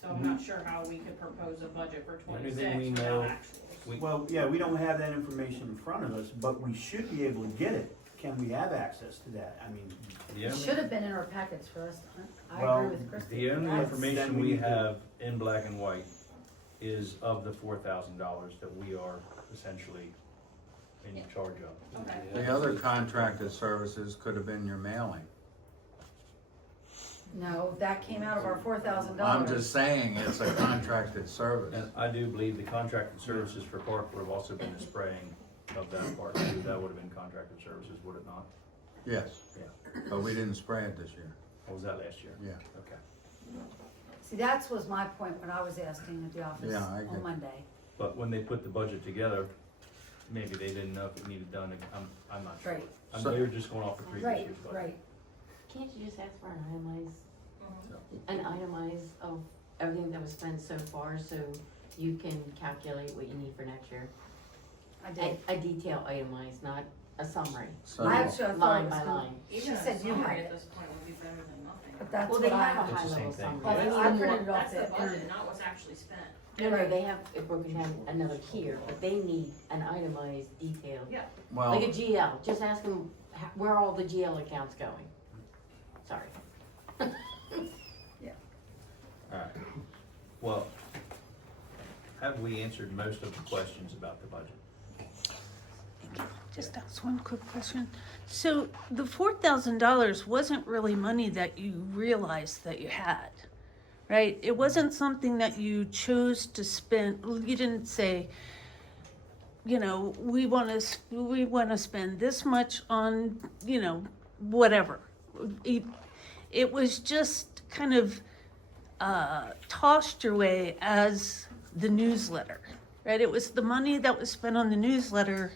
So I'm not sure how we could propose a budget for 26 without actuals. Well, yeah, we don't have that information in front of us, but we should be able to get it. Can we have access to that? I mean, It should have been in our packets for us. I Well, agree with Christie. The only That's- information we have in black and white is of the $4,000 that we are essentially in charge of. Okay. The other contracted services could have been your mailing. No, that came out of our $4,000. I'm just saying it's a contracted service. And I do believe the contracted services for park would have also been the spraying of that park too. That would have been contracted services, would it not? Yes. Yeah. But we didn't spray it this year. Or was that last year? Yeah. Okay. See, that was my point when I was asking at the office Yeah, I agree. on Monday. But when they put the budget together, maybe they didn't know if it needed done. I'm not sure. Right. They were just going off the previous Right, year's budget. right. Can't you just ask for Mhm. an itemize of everything that was spent so far, so you can calculate what you need for next year? I did. A detail itemize, not a summary, Actually, I thought line it was by gonna- line. She Even a said you summary had at it, this point would be better than nothing. but that's Well, they what I have a have. high It's the level same thing. summary. Oh, They need I a more- printed it off That's the that. budget, not what's actually spent. No, they have it broken down another tier, but they need an itemized detail. Yeah. Well, Like a GL, just ask them where are all the GL accounts going? Sorry. Alright, well, have we answered most of the questions about the budget? Just ask one quick question. So the $4,000 wasn't really money that you realized that you had, right? It wasn't something that you chose to spend. You didn't say, you know, we want to spend this much on, you know, whatever. It was just kind of tossed your way as the newsletter, right? It was the money that was spent on the newsletter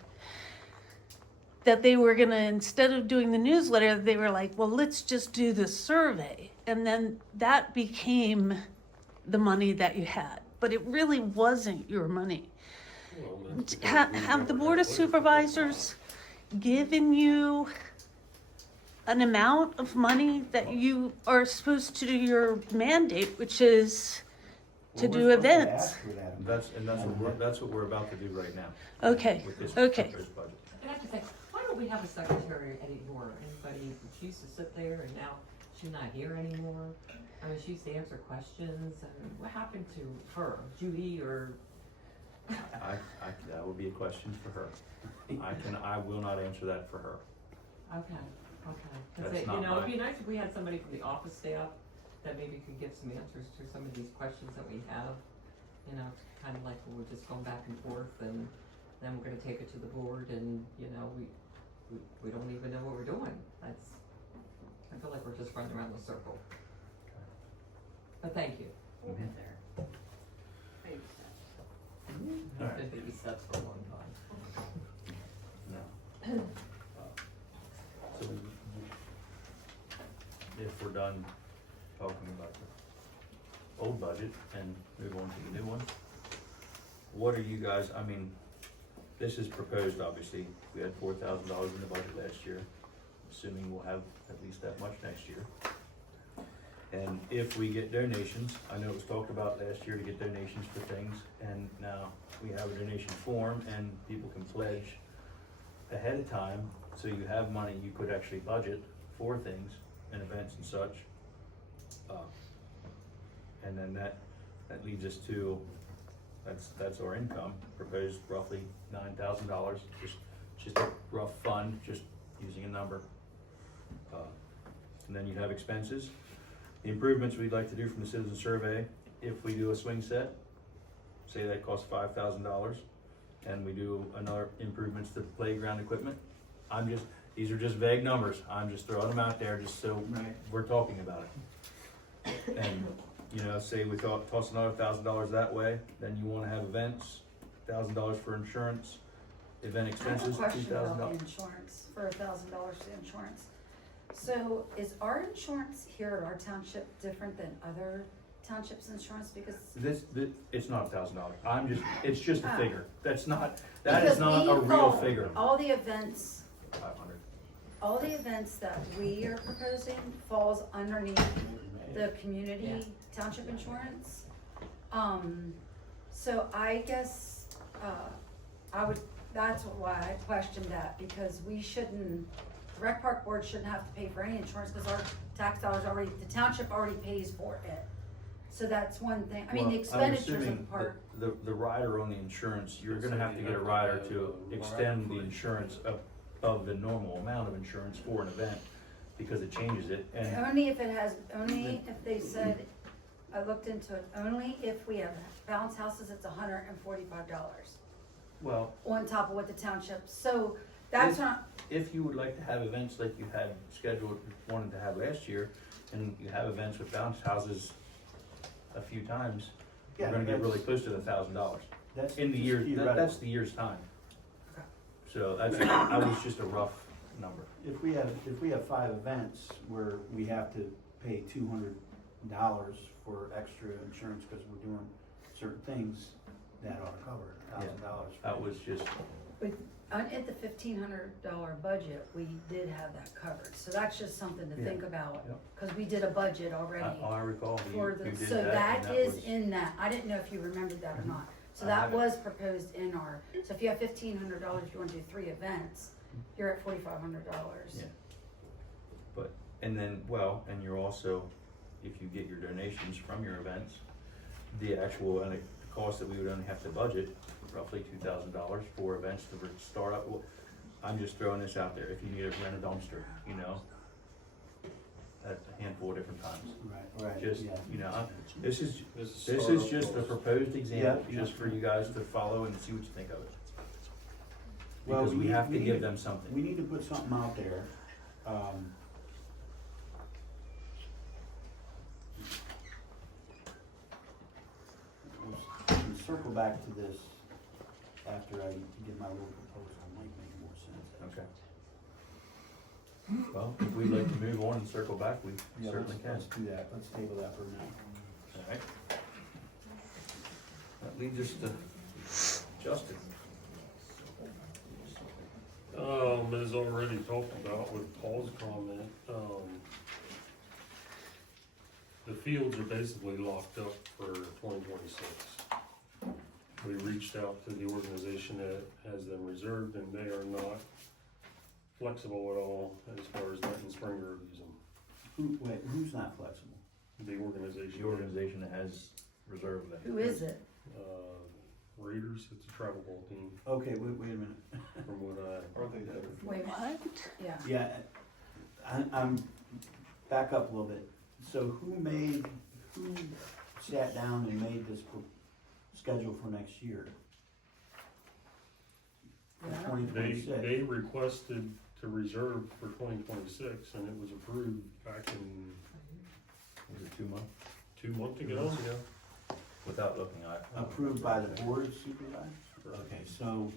that they were gonna, instead of doing the newsletter, they were like, well, let's just do the survey. And then that became the money that you had. But it really wasn't your money. Have the Board of Supervisors given you an amount of money that you are supposed to do your mandate, which is to Well, do we're supposed to events? ask for that. That's what we're about to do right now. Okay, With this okay. proposed budget. And I have to say, why don't we have a secretary anymore? Anybody, she used to sit there and now she's not here anymore. I mean, she used to answer questions and what happened to her, Judy or? That would be a question for her. I will not answer that for her. Okay, okay. Cause That's it, not you know, it'd my- be nice if we had somebody from the office staff that maybe could give some answers to some of these questions that we have. You know, kind of like we're just going back and forth and then we're gonna take it to the board and, you know, we don't even know what we're doing. I feel like we're just running around the circle. But thank you. We'll Mhm. get there. Baby steps. It's Alright. been baby steps for a long time. No. So if we're done talking about the old budget and move on to the new one, what are you guys, I mean, this is proposed, obviously. We had $4,000 in the budget last year, assuming we'll have at least that much next year. And if we get donations, I know it was talked about last year to get donations for things, and now we have a donation form and people can pledge ahead of time, so you have money you could actually budget for things and events and such. And then that leads us to, that's our income, proposed roughly $9,000, just a rough fund, just using a number. And then you have expenses. The improvements we'd like to do from the citizen survey, if we do a swing set, say that costs $5,000, and we do another improvements to the playground equipment. These are just vague numbers, I'm just throwing them out there just so Right. we're talking about it. And, you know, say we toss another $1,000 that way, then you wanna have events, $1,000 for insurance, event I have a expenses, question about the $2,000. insurance, for $1,000 to insurance. So is our insurance here at our township different than other townships' insurance? Because This, it's not $1,000, it's just a Oh. figure, that is not because a we real thought figure. all the events, 500. all the events that we are proposing falls underneath the community township insurance. So I guess, that's why I questioned that, because we shouldn't, the rec park board shouldn't have to pay for any insurance, cause our tax dollars already, the township already pays for it. So that's one thing, I mean, the Well, I'm expenditures are assuming part, the rider on the insurance, you're gonna have to get a rider to extend the insurance above the normal amount of insurance for an event, because it changes it, and only if it has, only if they said, I looked into it, only if we have bounce houses, it's $145 well, on top of what the township, so that's not, if you would like to have events like you had scheduled, wanted to have last year, and you have events with bounce houses a few times, you're Yeah, gonna get that's- really close to the $1,000 That's in the just year, theoretical. that's the year's time. Okay. So that was just a rough number. If we have 5 events where we have to pay $200 for extra insurance because we're doing certain things, that ought to cover $1,000. That was just, at the $1,500 budget, we did have that covered, so that's just something to Yeah. think about, Yep. cause we did a budget already. I recall For you the, did so that, that and is was- in that, I didn't know if you remembered that or not, so I that have it. was proposed in our, so if you have $1,500, if you wanna do 3 events, you're at $4,500. Yeah. But, and then, well, and you're also, if you get your donations from your events, the actual, the cost that we would only have to budget, roughly $2,000 for events to start up. I'm just throwing this out there, if you need to rent a dumpster, you know, at a handful of different times. Right, Just, yeah. you know, this is startup just a costs. proposed example, Yeah. just for you guys to follow and see what you think of it. Well, Because we have to we give need- them something. We need to put something out there. We'll circle back to this after I get my little proposal, might make more sense. Okay. Well, if we'd like to move on and circle back, we Yeah, certainly can. let's do that, let's table that for now. Alright. That leads us to Justin. As already talked about with Paul's comment, the fields are basically locked up for 2026. We reached out to the organization that has them reserved, and they are not flexible at all as far as letting Spring Grove use them. Who's not flexible? The organization. The organization that has reserved that. Who is it? Raiders, it's a travel ball team, Okay, wait a minute. from what I. Wait, What? yeah, Yeah, I'm, back up a little bit. So who sat down and made this schedule for next year? Yeah. Twenty They twenty-six. requested to reserve for 2026, and it was approved back in Was it 2 months? 2 months ago. Without looking at it. Approved by the board of supervisors? Okay, so,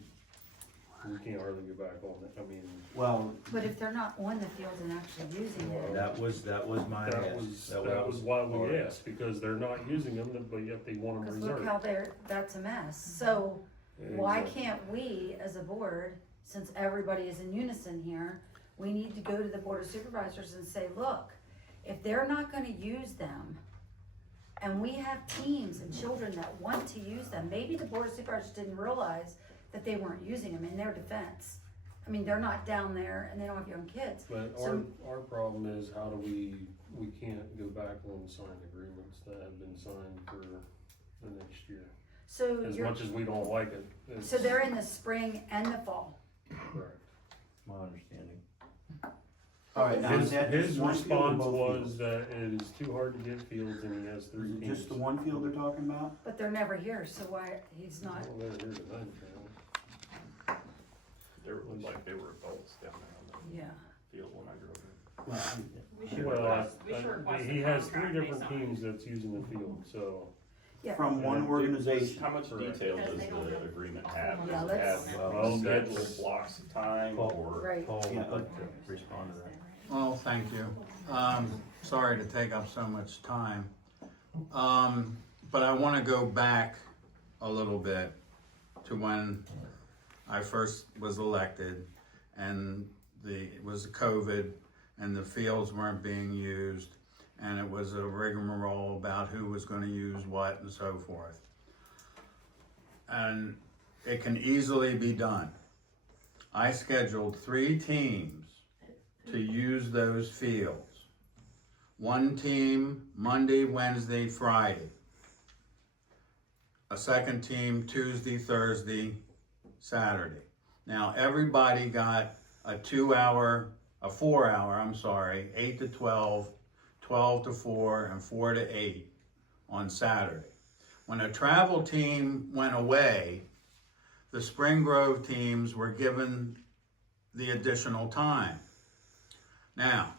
We can't hardly get back on it, I mean, well, but if they're not on the field and actually using it, That was my that ask. was why we our asked, because they're not using them, but yet they want them cause look how reserved. that's a mess, so why Exactly. can't we, as a board, since everybody is in unison here, we need to go to the board of supervisors and say, look, if they're not gonna use them, and we have teams and children that want to use them, maybe the board of supervisors didn't realize that they weren't using them in their defense. I mean, they're not down there and they don't have young kids. But So- our problem is, how do we can't go back on signed agreements that have been signed for the next year. So As you're, much as we don't like it, it's so they're in the spring and the fall. correct. My understanding. all right, now is that His just one field or response both was fields? that it is too hard to get fields, and he has 3 Is it teams. just the one field they're talking about? But they're never here, so why, he's not, Well, they're here tonight, apparently. They were, looked like they were adults down there on yeah. the field when I drove in. Well, We should Well, request, we should request. he a has 3 contract different based on it. teams that's using the field, so. Yeah. from one organization. How much Correct. detail Because does they don't the have- agreement have? Yeah, Does it let's- have Well, scheduled that's- blocks of time Paul. or? Right. Paul would Yeah. like to respond to that. Well, thank you. Sorry to take up so much time. But I want to go back a little bit to when I first was elected and it was COVID and the fields weren't being used and it was a rigmarole about who was going to use what and so forth. And it can easily be done. I scheduled 3 teams to use those fields. One team Monday, Wednesday, Friday. A second team Tuesday, Thursday, Saturday. Now everybody got a 4 hour, 8 to 12, 12 to 4, and 4 to 8 on Saturday. When a travel team went away, the Spring Grove teams were given the additional time. Now,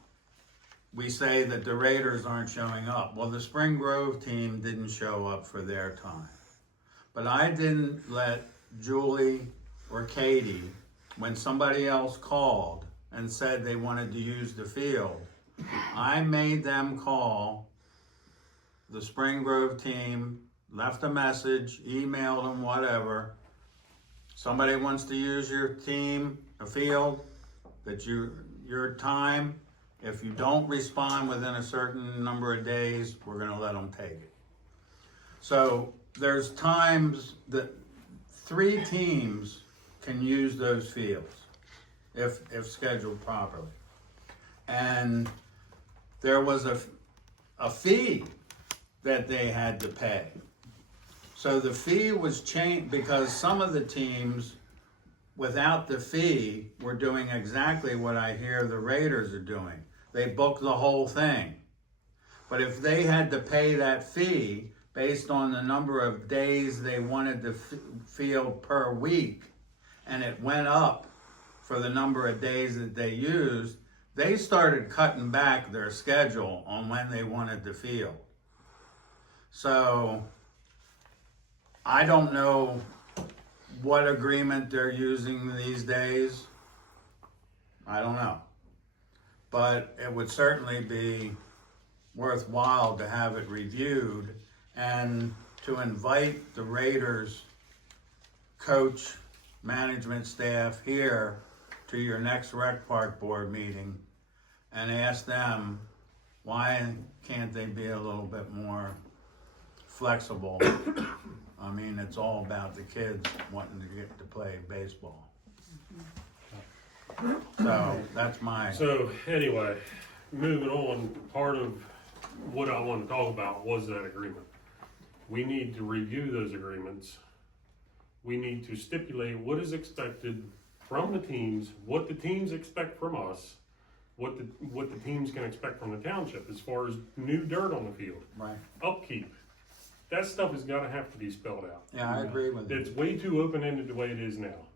we say that the Raiders aren't showing up. Well, the Spring Grove team didn't show up for their time. But I didn't let Julie or Katie, when somebody else called and said they wanted to use the field, I made them call the Spring Grove team, left a message, emailed them, whatever, somebody wants to use your team, a field, that your time, if you don't respond within a certain number of days, we're gonna let them take it. So there's times that 3 teams can use those fields if scheduled properly. And there was a fee that they had to pay. So the fee was changed because some of the teams without the fee were doing exactly what I hear the Raiders are doing. They booked the whole thing. But if they had to pay that fee based on the number of days they wanted the field per week, and it went up for the number of days that they used, they started cutting back their schedule on when they wanted the field. So I don't know what agreement they're using these days. I don't know. But it would certainly be worthwhile to have it reviewed and to invite the Raiders coach, management staff here to your next rec park board meeting and ask them why can't they be a little bit more flexible. I mean, it's all about the kids wanting to get to play baseball. So that's my. So anyway, moving on, part of what I want to talk about was that agreement. We need to review those agreements. We need to stipulate what is expected from the teams, what the teams expect from us, what the teams can expect from the township as far as new dirt on the field, Right. upkeep. That stuff has got to have to be spelled out. Yeah, I agree with you. It's way too open-ended the way it is now.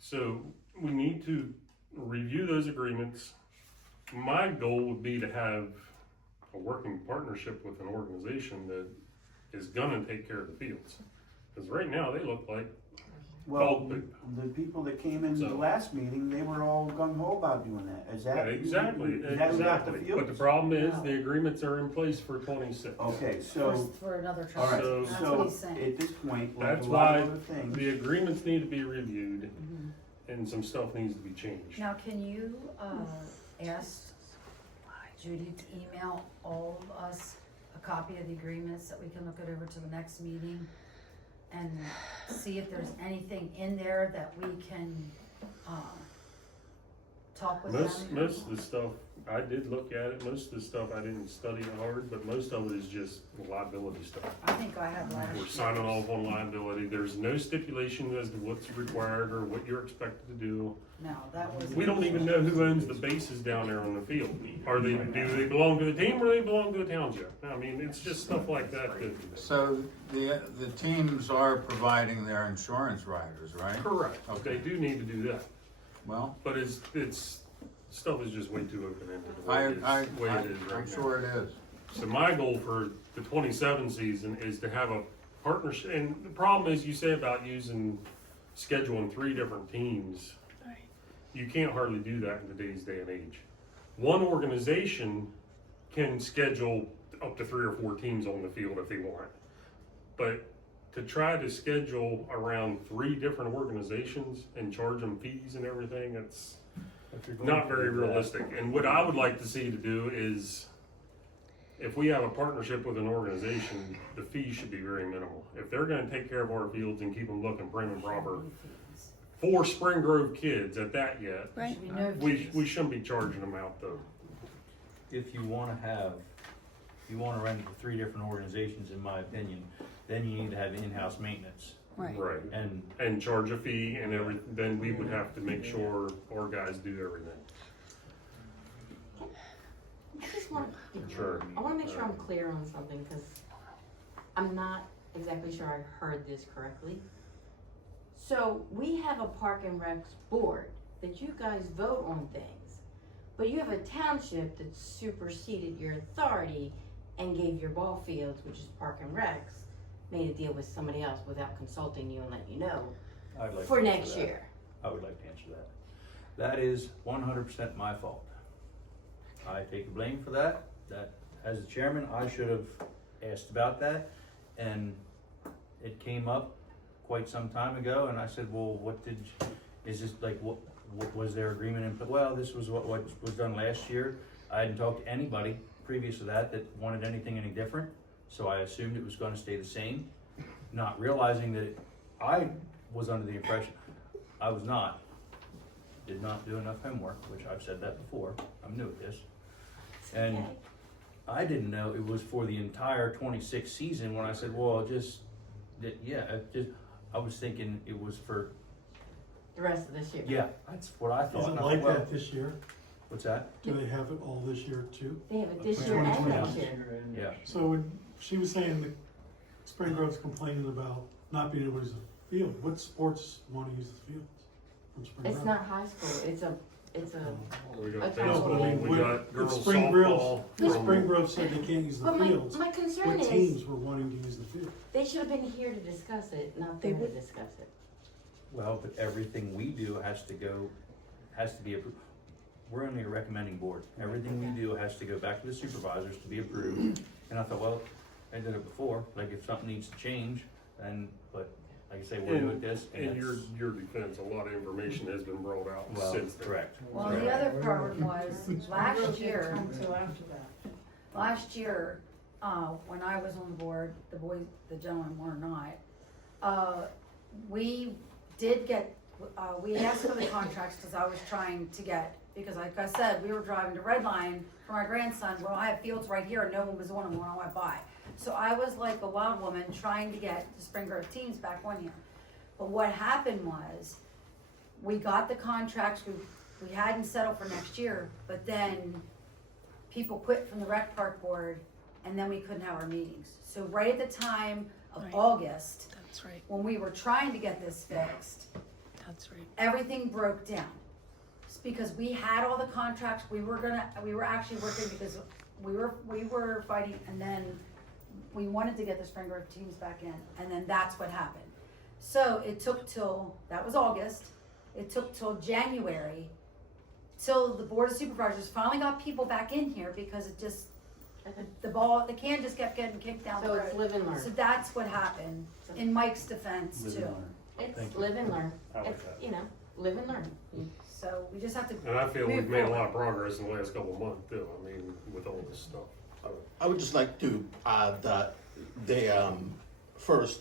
So we need to review those agreements. My goal would be to have a working partnership with an organization that is gonna take care of the fields. Because right now, they look like Well, dog poop. the people that came in the So- last meeting, they were all gung ho about doing that. Is that? Exactly, Is that who got the exactly. But the fields? problem is, the agreements are in place for 26. Okay, so, For another all right, tranche, that's what so he's saying. at this point, like a That's lot why of other things. the agreements need to be reviewed, and some stuff needs to be changed. Now, can you, ask Judy to email all of us a copy of the agreements that we can look it over to the next meeting? And see if there's anything in there that we can, talk with them? Most of the stuff, I did look at it, most of the stuff I didn't study hard, but most of it is just liability stuff. I think I have last We're year. signing off on liability, there's no stipulation as to what's required or what you're expected to do. No, that was. We don't even know who owns the bases down there on the field. Do they belong to the team or do they belong to the township? I mean, it's just stuff like that that. So the teams are providing their insurance riders, right? Correct, Okay. they do need to do that, Well, but it's, stuff is just way too open-ended the way it is right now. I'm sure it is. So my goal for the 27 season is to have a partnership, and the problem is you say about scheduling 3 different teams. You can't hardly do that in today's day and age. One organization can schedule up to 3 or 4 teams on the field if they want. But to try to schedule around 3 different organizations and charge them fees and everything, that's not very realistic. And what I would like to see to do is, if we have a partnership with an organization, the fees should be very minimal. If they're gonna take care of our fields and keep them looking prim and proper for Spring Grove kids at that yet, Right. Should be no we fees. shouldn't be charging them out though. If you wanna run for 3 different organizations, in my opinion, then you need to have in-house maintenance. Right. Right. And charge a fee and then we would have to make sure our guys do everything. I just want, Sure. I wanna make sure I'm clear on something, cause I'm not exactly sure I heard this correctly. So we have a Park and Recs board that you guys vote on things, but you have a township that superseded your authority and gave your ball fields, which is Park and Recs, made a deal with somebody else without consulting you and letting you know I'd like for to answer next that. year. I would like to answer that. That is 100% my fault. I take the blame for that. That, as the chairman, I should have asked about that, and it came up quite some time ago, and I said, well, is this like, what was their agreement in, well, this was what was done last year. I hadn't talked to anybody previous to that wanted anything any different, so I assumed it was gonna stay the same, not realizing that I was under the impression, I was not, did not do enough homework, which I've said that before, I'm new at this. And Okay. I didn't know it was for the entire 26 season when I said, well, I was thinking it was for, The rest of this year. yeah, that's what I thought. Is it And I like thought, well, that this year? what's that? Do they have it all this year too? They have it this year and 2020. next year. Yeah, So when she was saying that Spring Grove's complaining about not being able to use the field, what sports want to use the fields from Spring Grove? It's not high school, it's a, We got Okay. No, but I baseball, mean, we when- got if girls Spring Grove, softball. if from- Spring Grove said they can't use the but fields, my concern what is, teams were wanting to use the field? they should have been here to discuss it, not They there to would- discuss it. well, but everything we do has to be approved. We're only a recommending board. Everything we do has to go back to the supervisors to be approved. And I thought, well, I did it before, like if something needs to change, then, but like I say, we're doing this. and In that's- your defense, a lot of information has been brought out Well, since then. correct. Well, the other part was, last year, when I was on the board, the gentlemen were not, we did get, we asked for the contracts, cause I was trying to get, because like I said, we were driving to Red Line for my grandson, well, I have fields right here, and no one was on them when I went by. So I was like a wild woman trying to get the Spring Grove teams back on here. But what happened was, we got the contracts, we hadn't settled for next year, but then people quit from the rec park board, and then we couldn't have our meetings. So right at the time of Right. August, That's right, when we were trying to get this fixed, that's right. everything broke down. It's because we had all the contracts, we were actually working because we were fighting, and then we wanted to get the Spring Grove teams back in, and then that's what happened. So it took that was August, it took till January, till the Board of Supervisors finally got people back in here, because it just, the can just kept getting kicked down the So it's road. live and learn. So that's what happened, in Mike's defense Live too. and learn. It's Thank you. live and learn. I like It's, that. you know, live and learn. So we just have to. And I feel move we've made a forward. lot of progress in the last couple of months too, I mean, with all this stuff. So, I would just like to add that first,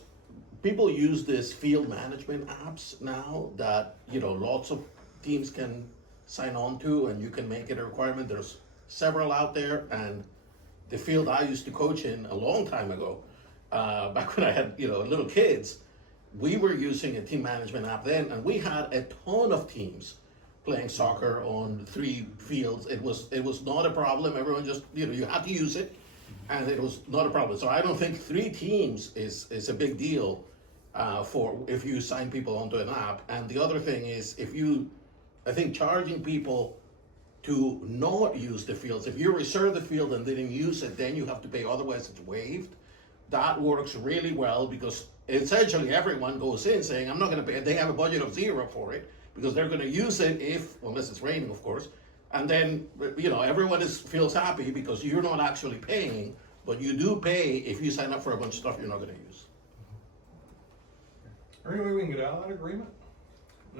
people use this field management apps now that, lots of teams can sign on to, and you can make it a requirement. There's several out there, and the field I used to coach in a long time ago, back when I had, little kids, we were using a team management app then, and we had a ton of teams playing soccer on 3 fields. It was not a problem. Everyone just, you had to use it, and it was not a problem. So I don't think 3 teams is a big deal for if you sign people onto an app. And the other thing is, I think charging people to not use the fields, if you reserve the field and didn't use it, then you have to pay, otherwise it's waived. That works really well, because essentially everyone goes in saying, I'm not gonna pay, they have a budget of 0 for it, because they're gonna use it unless it's raining, of course. And then, everyone feels happy because you're not actually paying, but you do pay if you sign up for a bunch of stuff you're not gonna use. Or any way we can get out of that agreement?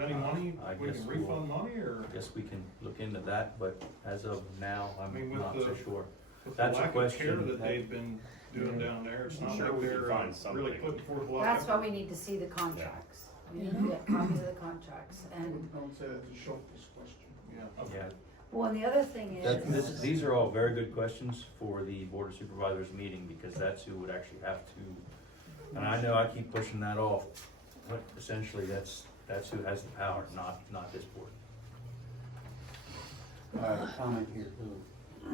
Any money, I we guess can we'll- refund money, or I guess we can look into that, but as of now, I mean, I'm with not the- so sure. with the That's a lack of care question that that- they've been doing down there, it's I'm not sure like we can they're find really something. putting forth a lot That's of why effort. we need to see the contracts. We need to get copies of the contracts, and, Don't say that's a Schultz question. Yeah, okay. Yeah, well, and the other thing is, these are all very good questions for the Board of Supervisors meeting, because that's who would actually have to, and I know I keep pushing that off, but essentially that's who has the power, not this board. Comment here.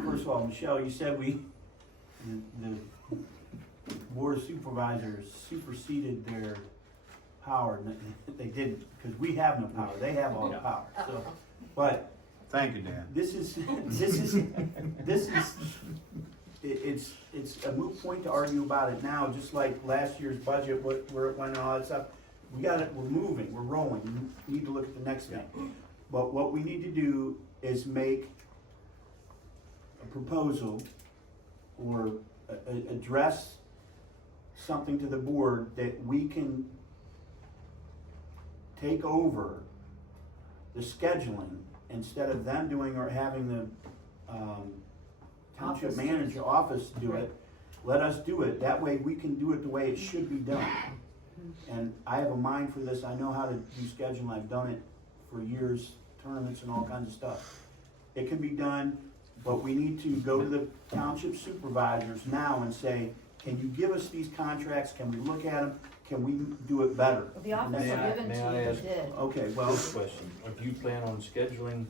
First of all, Michelle, you said the Board of Supervisors superseded their power. They didn't, because we have no power, they have all the power, so, but Thank you, Dan. it's a moot point to argue about it now, just like last year's budget, where it went and all that stuff. We're moving, we're rolling, we need to look at the next thing. But what we need to do is make a proposal or address something to the board that we can take over the scheduling instead of them doing or having the, township Office. manager office do it. Let us do it, that way we can do it the way it should be done. And I have a mind for this, I know how to do scheduling, I've done it for years, tournaments and all kinds of stuff. It can be done, but we need to go to the township supervisors now and say, can you give us these contracts, can we look at them, can we do it better? The office May will I- give them may to I you, ask- they did. Okay, well, This question, do you plan on scheduling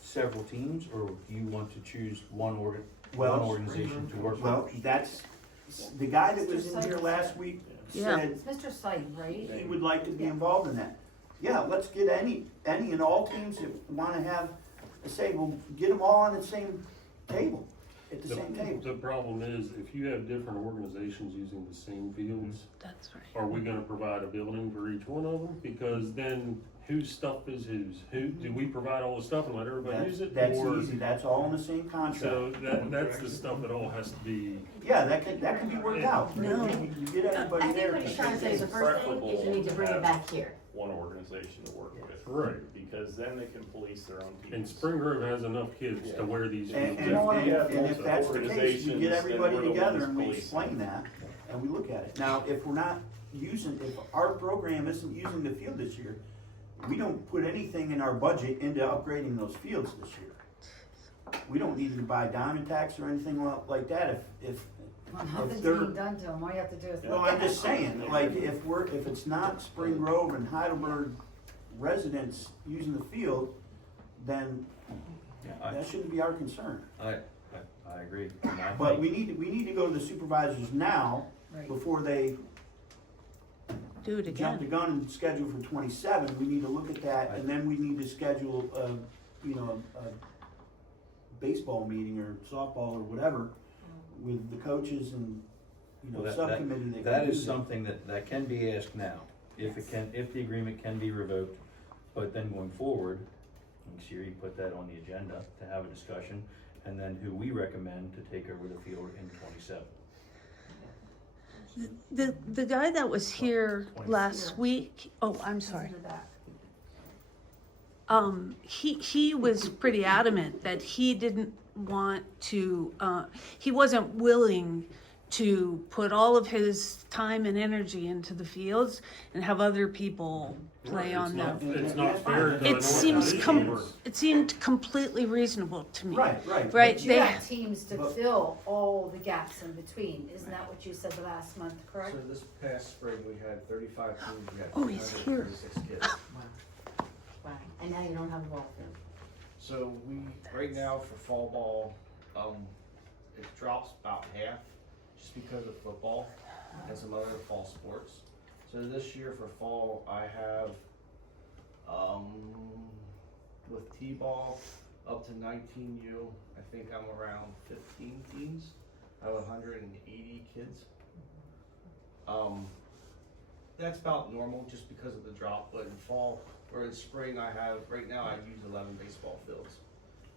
several teams, or do you want to choose one organization to work well, with? that's, the guy that was in here last week Yeah. said It's Mr. Sight, right? he would like to be involved in that. Yeah, let's get any and all teams that wanna have a say, we'll get them all on the same table, at the same table. The problem is, if you have different organizations using the same fields, That's right. are we gonna provide a building for each one of them? Because then whose stuff is whose? Do we provide all the stuff and let everybody use it? That's Or- easy, that's all in the same contract. So that's the stuff that all has to be, Yeah, that can be worked out. No. You get everybody I think there. what he's trying to say is the first thing is you need to bring it back here. One organization to work with. Right. Because then they can police their own teams. and Spring Grove has enough kids to wear these. And, fields. and if that's the case, we get everybody Organizations, then we're the together ones and we policing. explain that, and we look at it. Now, if we're not using, if our program isn't using the field this year, we don't put anything in our budget into upgrading those fields this year. We don't need to buy diamond tax or anything like that if Well, nothing's they're- being done to them, all you have to do is well, look at I'm just it. saying, like, if it's not Spring Grove and Heidelberg residents using the field, then Yeah, that shouldn't be our concern. I agree. And I But think- we need to go to the supervisors now, Right. before they Do it jump the again. gun and schedule for 27. We need to look at that, and then we need to schedule a baseball meeting or softball or whatever with the coaches and, Well, that- subcommittee. that That can is do something that can be asked now, if the agreement can be revoked, but then going forward, next year you put that on the agenda to have a discussion, and then who we recommend to take over the field in 27. The guy that was here last week, oh, I'm sorry. Consider that. He was pretty adamant that he didn't want to, he wasn't willing to put all of his time and energy into the fields and have other people play Right, on them. It's not fair to an It seems organization. it seemed completely reasonable to me. Right. Right, But you they, have teams to but- fill all the gaps in between, isn't that what you said the last month, correct? So this past spring, we had 35 teams, we had Oh, he's here. 336 kids. Wow. And now you don't have a ball field. So we, right now for fall ball, it drops about half just because of football and some other fall sports. So this year for fall, I have, with T-ball up to 19U, I think I'm around 15 teams. I have 180 kids. That's about normal just because of the drop, but in fall or in spring, I have, right now I use 11 baseball fields.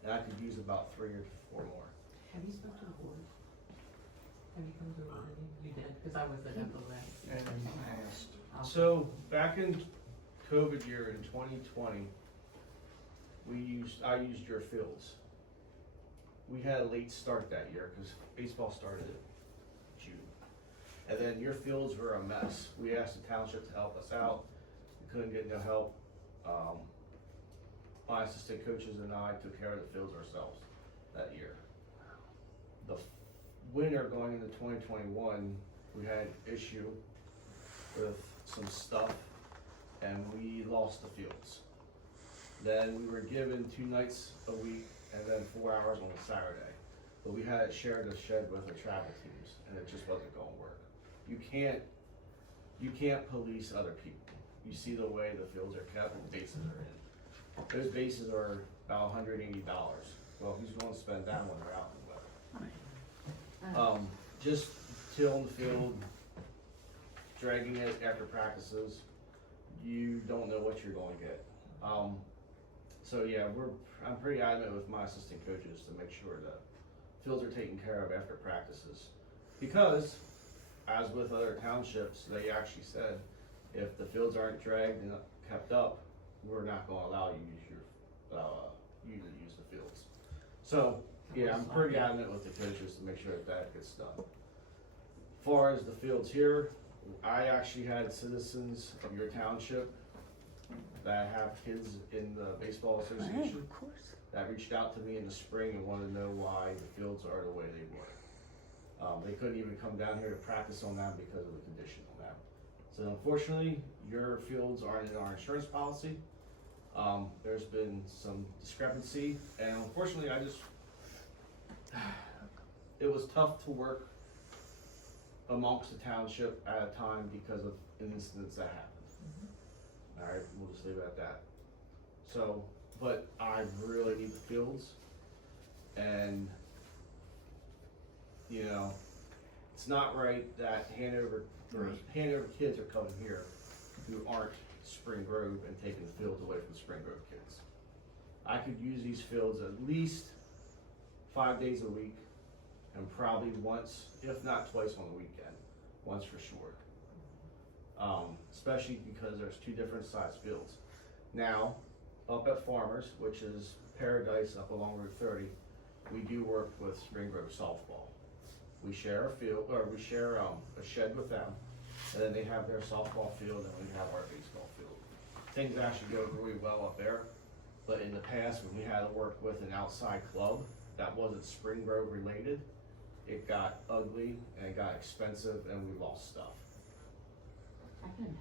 And I could use about 3 or 4 more. Have you spoken to the board? Have you come to a meeting? You did, because I was at the last. So back in COVID year in 2020, I used your fields. We had a late start that year because baseball started in June. And then your fields were a mess. We asked the township to help us out. We couldn't get no help. My assistant coaches and I took care of the fields ourselves that year. The winter going into 2021, we had issue with some stuff and we lost the fields. Then we were given 2 nights a week and then 4 hours on a Saturday. But we had shared a shed with the travel teams and it just wasn't gonna work. You can't police other people. You see the way the fields are kept and the bases are in. Those bases are about $180. Well, who's gonna spend that when they're out in the weather? Just tilling the field, dragging it after practices, you don't know what you're gonna get. So yeah, I'm pretty adamant with my assistant coaches to make sure that fields are taken care of after practices. Because, as with other townships, they actually said, if the fields aren't dragged and kept up, we're not gonna allow you to use the fields. So, yeah, I'm pretty adamant with the coaches to make sure that gets done. As far as the fields here, I actually had citizens of your township that have kids in the baseball Right, association of course. that reached out to me in the spring and wanted to know why the fields are the way they were. They couldn't even come down here to practice on them because of the condition on them. So unfortunately, your fields aren't in our insurance policy. There's been some discrepancy, and unfortunately, it was tough to work amongst the township at a time because of an incident that happened. Alright, we'll just leave it at that. So, but I really need the fields, and, you know, it's not right that Hanover kids are coming here who aren't Spring Grove and taking the fields away from the Spring Grove kids. I could use these fields at least 5 days a week, and probably once, if not twice on the weekend, once for sure. Especially because there's two different size fields. Now, up at Farmers, which is Paradise up along Route 30, we do work with Spring Grove softball. We share a field, or we share a shed with them, and then they have their softball field, and we have our baseball field. Things actually go really well up there, but in the past, when we had to work with an outside club that wasn't Spring Grove related, it got ugly and it got expensive, and we lost stuff. I can imagine.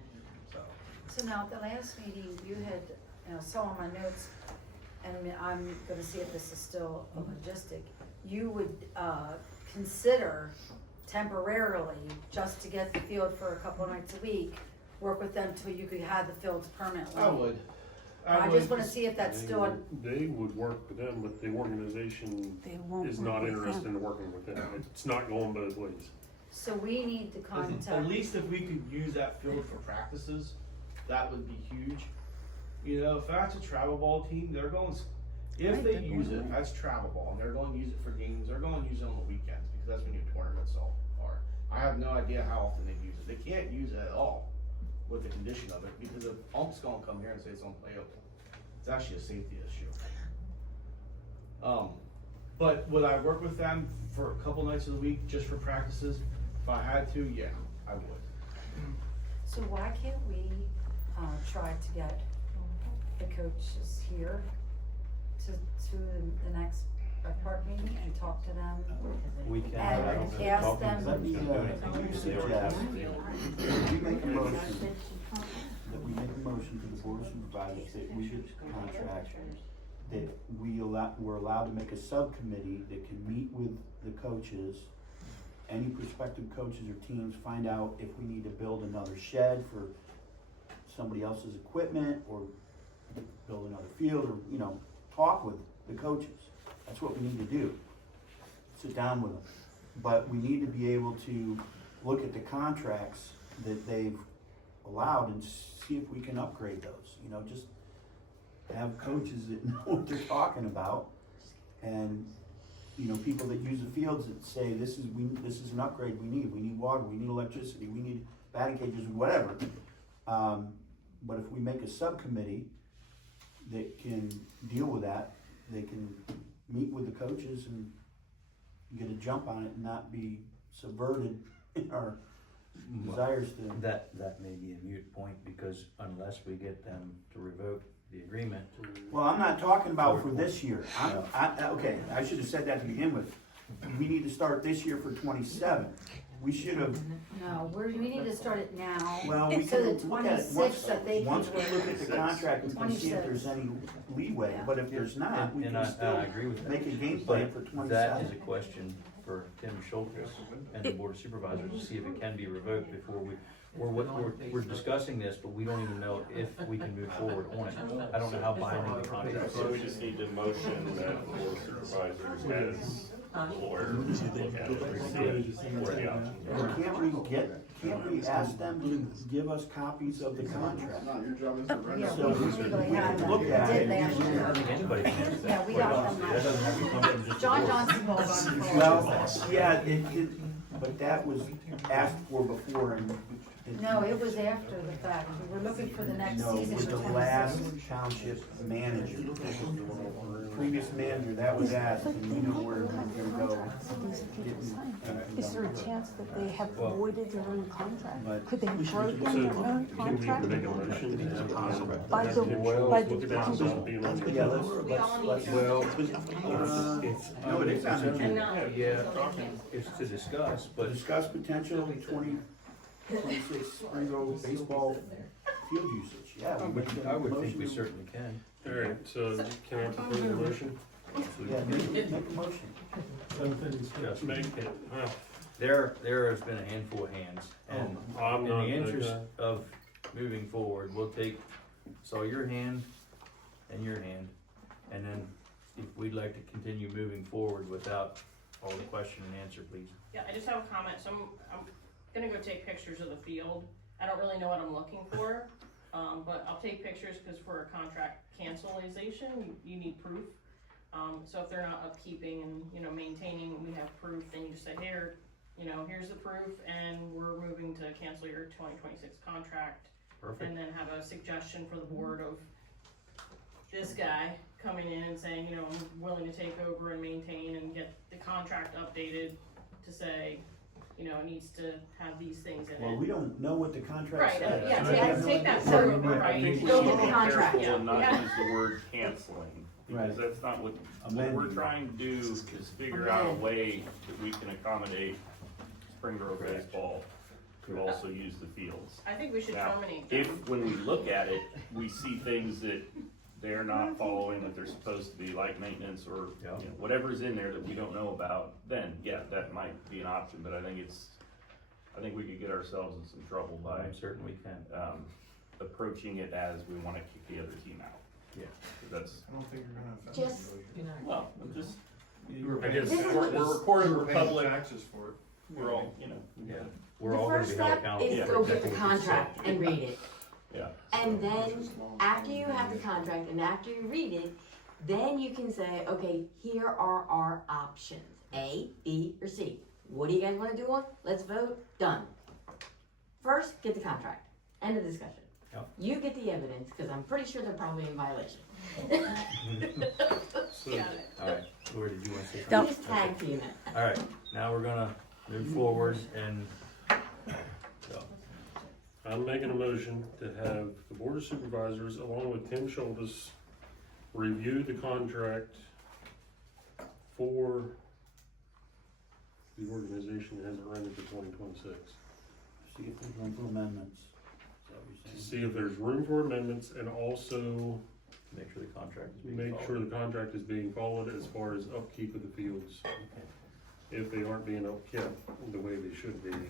So now, at the last meeting, you had, saw on my notes, and I'm gonna see if this is still a logistic, you would, consider temporarily, just to get the field for a couple of nights a week, work with them till you could have the fields permanently. I would. I just wanna see if that's still, They would work with them, but the organization They won't is work not with interested them. in working with them. It's not going both ways. so we need to At contact, least if we could use that field for practices, that would be huge. You know, if that's a travel ball team, they're going, if Right, they they're use going it away. as travel ball, and they're going to use it for games, they're going to use it on the weekends, because that's when your tournaments are. I have no idea how often they use it. They can't use it at all with the condition of it, because if ump's gonna come here and say it's unplayable, it's actually a safety issue. But would I work with them for a couple nights of the week, just for practices? If I had to, yeah, I would. so why can't we, try to get the coaches here to the next rec park meeting and talk to them? We can, but I don't know if ask talking them- to them is gonna do anything. Let me because they already suggest- have the deal. We make a motion, that we make a motion to the board of supervisors that we should contract, that we're allowed to make a subcommittee that can meet with the coaches, any prospective coaches or teams, find out if we need to build another shed for somebody else's equipment, or build another field, or, talk with the coaches. That's what we need to do. Sit down with them. But we need to be able to look at the contracts that they've allowed and see if we can upgrade those, just have coaches that know what they're talking about, and, people that use the fields that say, this is an upgrade we need water, we need electricity, we need batting cages, whatever. But if we make a subcommittee that can deal with that, they can meet with the coaches and get a jump on it and not be subverted in our desires to. That may be a moot point, because unless we get them to revoke the agreement. Well, I'm not talking about for this year. Okay, I should have said that to begin with. We need to start this year for 27. We should have, No, we need to start it now. well, we So can the look at it 26th that they once can we look at work. the contract, we can see if 26th. there's any leeway, but if there's not, we And can I still agree with that. make a game plan for But that is 27. a question for Tim Schultz and the board of supervisors to see if it can be revoked before we're discussing this, but we don't even know if we can move forward on it. I don't know how binding the contract So we is. just need to motion that the board of supervisors has the lawyer look at it and see where the options are. And can't we ask them to give us copies of the contract? Yeah, So we legally have them. look We at did it. last I year. don't think anybody can answer that. Yeah, we got them. That doesn't have to come from just the John board. Johnson called on for Well, yeah, but that was asked for before, and No, it was after the fact. We were looking for the next No, season with for the 26. last township manager, previous manager, that was asked, and we know where we're gonna go. Is there a chance that they have voided their own contract? But Could they have we should broken look their at own Can we contract? make a motion to have By the- by the- look at that as being on the Yeah, agenda? Well, it's, no, it is on the agenda. yeah, it's to discuss, but Discuss potential 2026 Spring Grove baseball field usage, yeah. we make a I would think motion we to- certainly can. Alright, so can I propose a motion? Yeah, make a motion. Just Make make it. Well, There has been a handful of hands, and I'm in not the interest the of moving forward, we'll take, so your hand and your hand, and then if we'd like to continue moving forward without all the question and answer, please. Yeah, I just have a comment, so I'm gonna go take pictures of the field. I don't really know what I'm looking for, but I'll take pictures, cause for a contract cancellation, you need proof. So if they're not upkeeping and, you know, maintaining, we have proof, then you just say, here, you know, here's the proof, and we're moving to cancel your 2026 contract. Perfect. And then have a suggestion for the board of this guy coming in and saying, you know, I'm willing to take over and maintain and get the contract updated to say, you know, it needs to have these things in Well, it. we don't know what the contract Right, says. yeah, take that So, through, right, right. I think we Go should get be the contract, careful yeah. and not Yeah. use the word canceling, Right. because that's not what Amending. we're trying to do is figure out a way that we can accommodate Spring Grove baseball to also use the fields. I think we should Now, terminate them. if, when we look at it, we see things that they're not following that they're supposed to be, like maintenance or, you know, whatever's in there that we don't know about, then, yeah, that might be an option, but I think we could get ourselves in some trouble by, I certainly can. approaching it as we wanna kick the other team out. Yeah. That's, I don't think you're gonna offend Just- anybody. well, I'm just, You were I paying guess taxes- we're recording you were paying public. taxes for it. we're all, you know. Yeah, we're all gonna be held accountable. The Yeah. first step is go get the contract and read it. Yeah. And then, after you have the contract and after you read it, then you can say, okay, here are our options, A, B, or C. What do you guys wanna do on? Let's vote, done. First, get the contract, end of discussion. Yep. You get the evidence, cause I'm pretty sure they're probably in violation. So, Got it. Alright, Lori, did you wanna say Don't- something? Just tag team it. Alright, now we're gonna move forward and, so, I'm making a motion to have the Board of Supervisors, along with Tim Schultes, review the contract for the organization as it ran into 2026. See if there's room for amendments. Is that what you're To saying? see if there's room for amendments and also make sure the contract is being make followed. sure the contract is being followed as far as upkeep of the fields. If they aren't being upkept the way they should be, then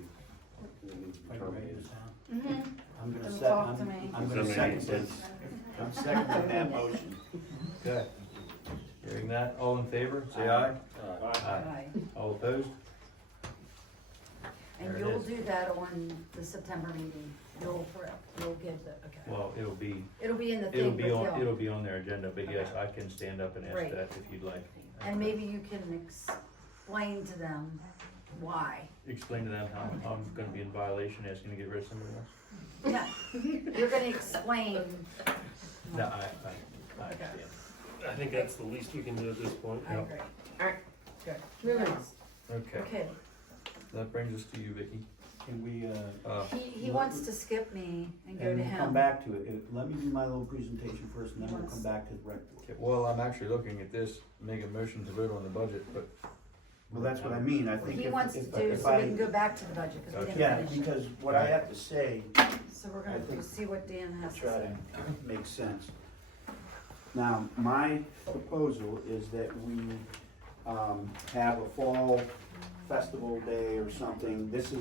it needs to be Are you ready terminated. to sound? Mm-hmm. I'm gonna Don't set, talk to me. I'm Does gonna that make second sense? this. I'm seconding that motion. Okay. Hearing that, all in favor, say aye. Aye. All opposed? And There it you'll is. do that on the September meeting. You'll give the, okay. Well, it'll be It'll be in the It'll thing, be but on, yeah. it'll be on their agenda, but yes, I can stand up and ask Great. that if you'd like. And maybe you can explain to them why. Explain to them how I'm gonna be in violation, asking to get rid of somebody else. No, you're gonna explain. No, I understand. I think that's the least we can do at this point. I agree. Alright. Good. Moving on. Okay, Okay, that brings us to you, Vicky. Can we, he wants to skip me and go and to we'll come him. back to it. Let me do my little presentation first, and then we'll come back to the rec board. Okay, well, I'm actually looking at this, make a motion to vote on the budget, but. Well, that's what I mean, I think He if, wants to if do, if so we I, can go back to the budget, cause we didn't yeah, finish it. because what I have to say, So we're I gonna think- see what Dan has to try say. to make sense. Now, my proposal is that we, have a fall festival day or something. This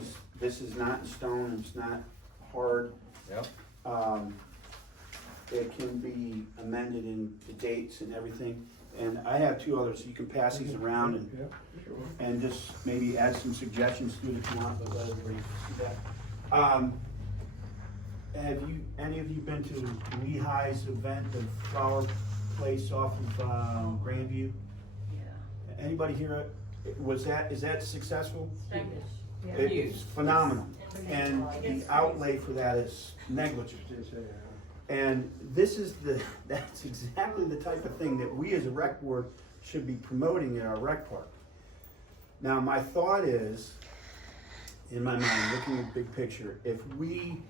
is not in stone, it's not hard. Yep. It can be amended in the dates and everything. And I have two others, so you can pass these around and just maybe add some suggestions to it if you want, but let everybody see that. Have you, any of you been to Lehigh's event, the flower place off of, Grandview? Anybody here, is that successful? Yeah. It's phenomenal. and the outlay for that is negligible. And this is that's exactly the type of thing that we as a rec board should be promoting in our rec park. Now, my thought is, in my mind, looking at the big picture, if we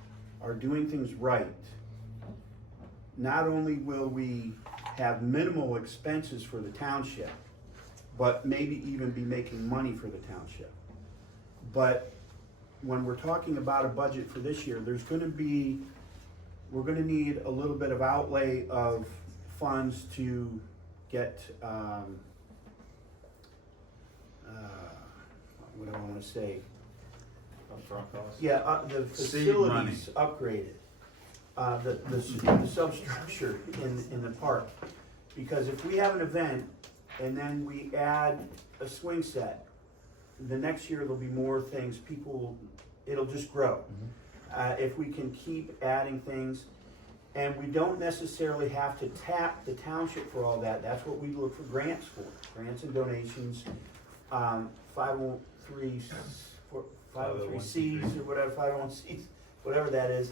are doing things right, not only will we have minimal expenses for the township, but maybe even be making money for the township. But when we're talking about a budget for this year, we're gonna need a little bit of outlay of funds to get, what do I wanna say? Upfront costs? Yeah, the facilities upgraded, the substructure in the park. Because if we have an event and then we add a swing set, the next year there'll be more things, it'll just grow. If we can keep adding things, and we don't necessarily have to tap the township for all that, that's what we look for grants for, grants and donations, 503Cs or whatever, 501Cs, whatever that is.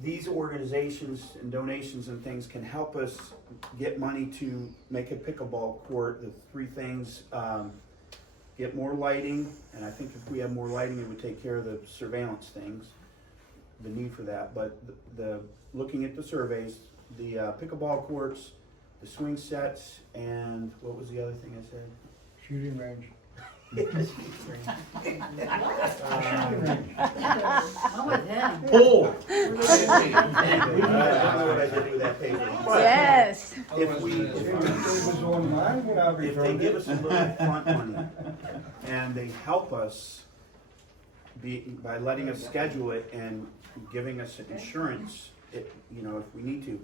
These organizations and donations and things can help us get money to make a pickleball court, the three things, get more lighting, and I think if we have more lighting, it would take care of the surveillance things, the need for that. But looking at the surveys, the pickleball courts, the swing sets, and what was the other thing I said? Shooting range. I'm with him. Pull! I don't know what I did with that paper. But Yes. if they give us a little front money and they help us by letting us schedule it and giving us insurance, if we need to.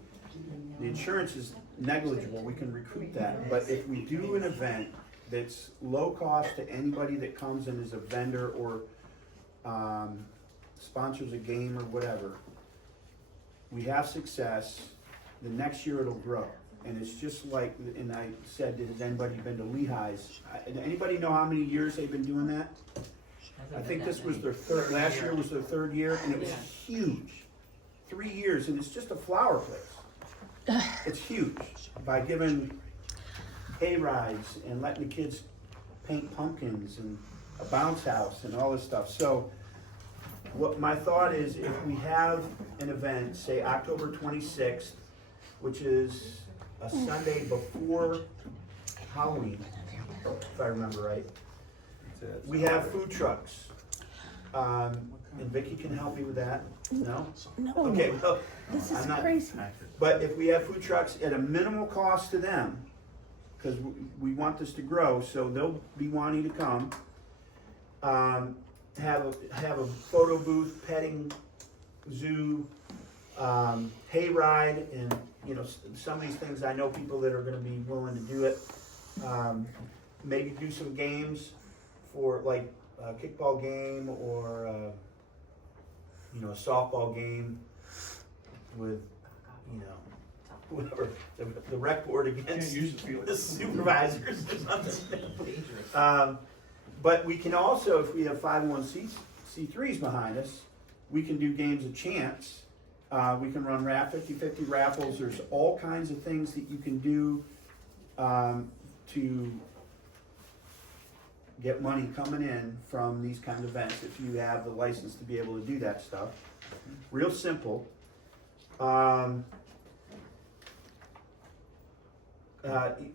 The insurance is negligible, we can recoup that, but if we do an event that's low cost to anybody that comes in as a vendor or sponsors a game or whatever, we have success, the next year it'll grow. And it's just like, and I said, has anybody been to Lehigh's? Anybody know how many years they've been doing that? I think this was their third, last year was their third year, and it was huge. 3 years, and it's just a flower place. It's huge. By giving hay rides and letting the kids paint pumpkins and a bounce house and all this stuff. So what my thought is, if we have an event, say October 26th, which is a Sunday before Halloween, if I remember right, we have food trucks. And Vicki can help me with that? No? No. Okay, well, This is I'm not, crazy. but if we have food trucks at a minimal cost to them, because we want this to grow, so they'll be wanting to come, have a photo booth, petting zoo, hay ride, and some of these things, I know people that are gonna be willing to do it. Maybe do some games for like a kickball game or a softball game with whoever the rec board against the supervisors or something. But we can also, if we have 501c3s behind us, we can do games of chance. We can run 50-50 raffles. There's all kinds of things that you can do to get money coming in from these kind of events if you have the license to be able to do that stuff. Real simple.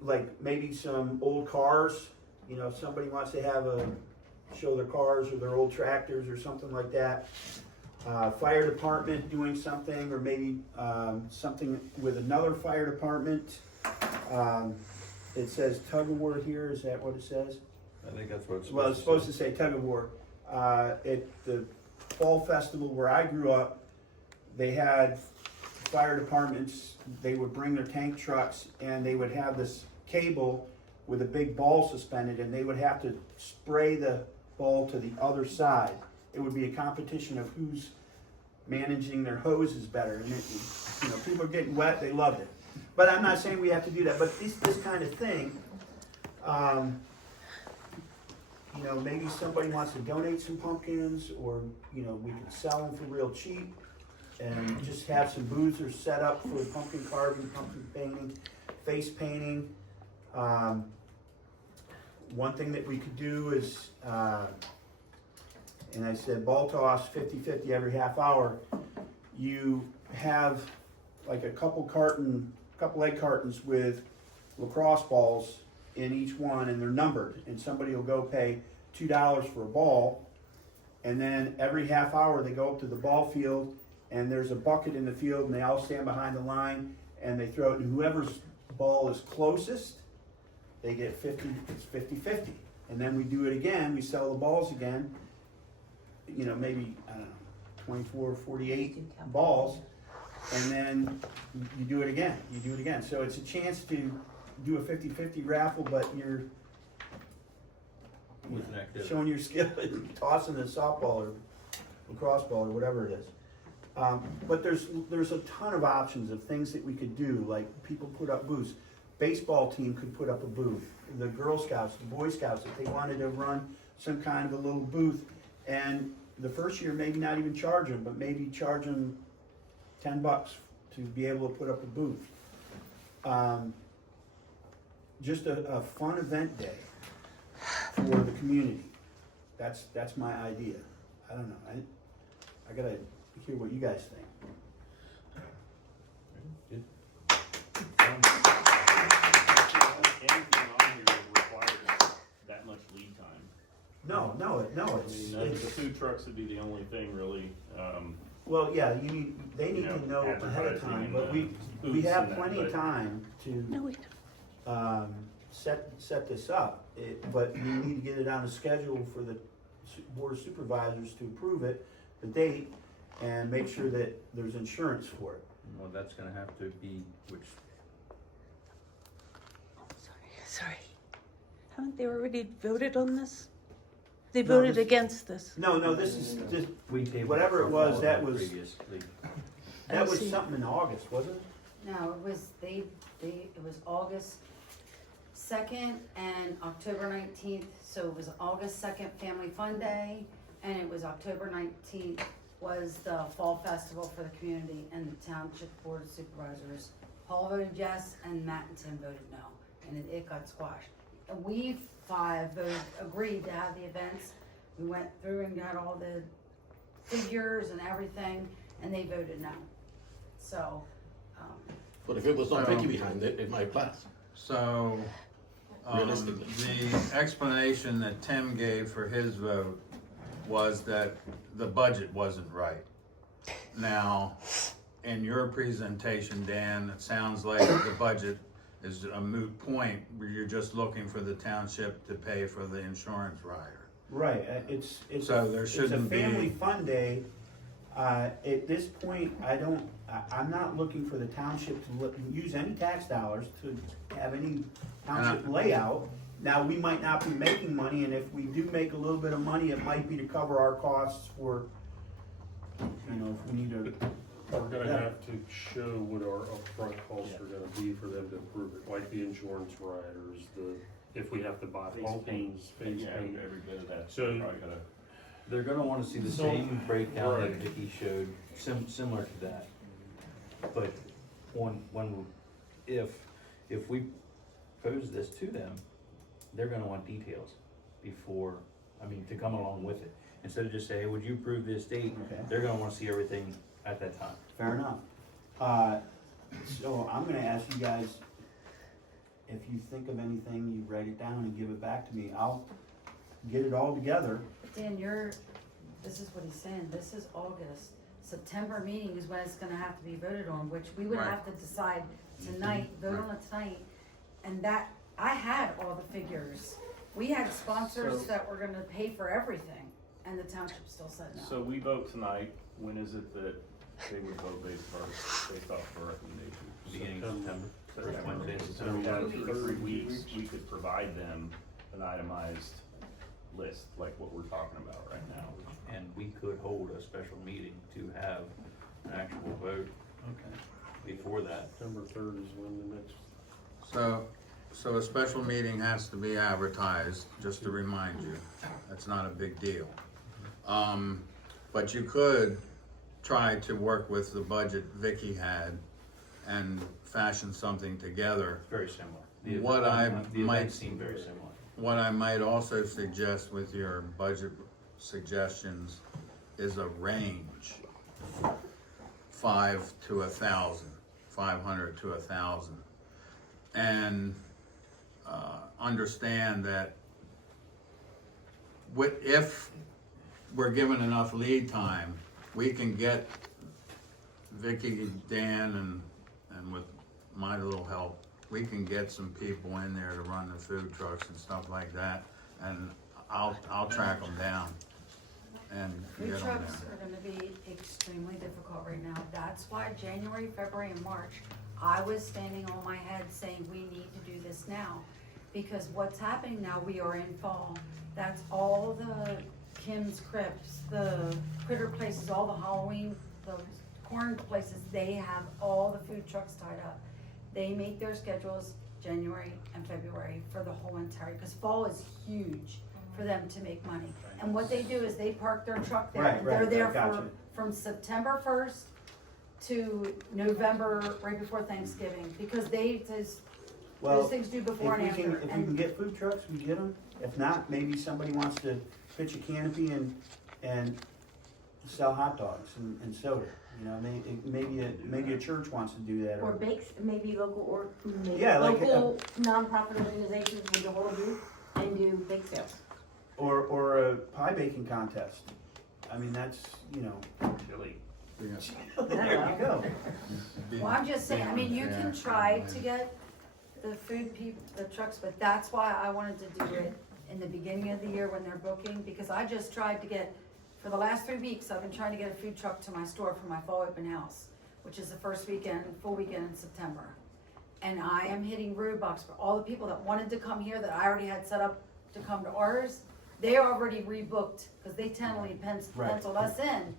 Like maybe some old cars, if somebody wants to show their cars or their old tractors or something like that. Fire department doing something, or maybe something with another fire department. It says tug of war here, is that what it says? I think that's what it's supposed to say. Well, it's supposed to say tug of war. At the fall festival where I grew up, they had fire departments, they would bring their tank trucks and they would have this cable with a big ball suspended, and they would have to spray the ball to the other side. It would be a competition of who's managing their hoses better. And people are getting wet, they loved it. But I'm not saying we have to do that, but this kind of thing, you know, maybe somebody wants to donate some pumpkins, or, you know, we could sell them for real cheap, and just have some booths are set up for pumpkin carving, pumpkin painting, face painting. One thing that we could do is, and I said ball toss 50-50 every half hour. You have like a couple egg cartons with lacrosse balls in each one, and they're numbered, and somebody will go pay $2 for a ball, and then every half hour they go up to the ball field, and there's a bucket in the field, and they all stand behind the line, and they throw it, and whoever's ball is closest, they get 50, it's 50-50. And then we do it again, we sell the balls again, you know, maybe, I don't know, 24, 48 balls, and then you do it again, So it's a chance to do a 50-50 raffle, but you're With an activity. showing your skill at tossing a softball or lacrosse ball or whatever it is. But there's a ton of options of things that we could do, like people put up booths. Baseball team could put up a booth. The Girl Scouts, the Boy Scouts, if they wanted to run some kind of a little booth, and the first year maybe not even charge them, but maybe charge them $10 to be able to put up a booth. Just a fun event day for the community. That's my idea. I don't know. I gotta hear what you guys think. Anything on here requires that much lead time. No, it's, I mean, the food trucks would be the only thing really, well, yeah, they need you know, to know ahead of advertising time, and, but we booths have and that, plenty of but- time No, to, wait. set this up. But we need to get it on a schedule for the board of supervisors to approve it, the date, and make sure that there's insurance for it. Well, that's gonna have to be, which, Sorry. Haven't they already voted on this? They No, voted this- against this. No, this is just, we tabled. Whatever it was, for that all was- previously. that was see. something in August, wasn't it? No, it was, it was August 2nd and October 19th, so it was August 2nd Family Fun Day, and it was October 19th was the Fall Festival for the community, and the Township Board of Supervisors. Paul voted yes, and Matt and Tim voted no, and it got squashed. And we 5 agreed to have the events. We went through and got all the figures and everything, and they voted no. So, But if it was not Vicky behind it, it might pass. So, Realistically. the explanation that Tim gave for his vote was that the budget wasn't right. Now, in your presentation, Dan, it sounds like the budget is a moot point, where you're just looking for the township to pay for the insurance rider. Right, it's So there it's a shouldn't be- family fun day. At this point, I'm not looking for the township to use any tax dollars to have any township layout. Now, we might not be making money, and if we do make a little bit of money, it might be to cover our costs for, you know, if we need to. We're gonna Yeah. have to show what our upfront costs are gonna be for them to approve it, like the insurance riders, if we have to buy pumpkins, face Yeah, paint. every bit of that, So- probably gotta. They're gonna wanna see the So- same breakdown that Right. Vicky showed, similar to that. But if we pose this to them, they're gonna want details before, to come along with it. Instead of just say, hey, would you approve this date? Okay. They're gonna wanna see everything at that time. Fair enough. So I'm gonna ask you guys, if you think of anything, you write it down and give it back to me. I'll get it all together. Dan, this is what he's saying, this is August. September meeting is when it's gonna have to be voted on, which we would Right. have to decide tonight, vote on it tonight. And that, I had all the figures. We had sponsors So- that were gonna pay for everything, and the township still said no. So we vote tonight, when is it that they would vote based off our recommendation? Beginning of September, first Wednesday in So we September. have 2 or 3 weeks, we could provide them an itemized list, like what we're talking about right now. And we could hold a special meeting to have an actual vote Okay. before that. September 3rd is when the next, So, So a special meeting has to be advertised, just to remind you. That's not a big deal. But you could try to work with the budget Vicky had and fashion something together. Very similar. The What event- I the might- event seemed very similar. What I might also suggest with your budget suggestions is a range. 5 to 1,000, 500 to 1,000. And understand that if we're given enough lead time, we can get Vicky, Dan, and with my little help, we can get some people in there to run the food trucks and stuff like that, and I'll track them down and Food get them trucks there. are gonna be extremely difficult right now. That's why January, February, and March, I was standing on my head saying we need to do this now. Because what's happening now, we are in fall. That's all the Kim's Crypts, the critter places, all the Halloween, the corn places, they have all the food trucks tied up. They make their schedules January and February for the whole entire, because fall is huge for them to make money. And what they do is they park their truck there, Right, and they're right, there right, gotcha. from September first to November, right before Thanksgiving, because Well, those things do before and if we after. can, if we can get food trucks, we get them. If not, maybe somebody wants to pitch a canopy and sell hot dogs and soda. You know, maybe a church wants to do that. Or bakes, maybe local, or maybe Yeah, like, local nonprofit organizations would hold a booth and do bake sales. Or a pie baking contest. I mean, that's, you know. Chili. There you go. Well, I'm just saying, I mean, you can try to get the food the trucks, but that's why I wanted to do it in the beginning of the year when they're booking, because I just tried to get, for the last 3 weeks, I've been trying to get a food truck to my store for my fall open house, which is the first full weekend in September. And I am hitting roadblocks for all the people that wanted to come here that I already had set up to come to ours. They already rebooked, because they tentatively penciled us in.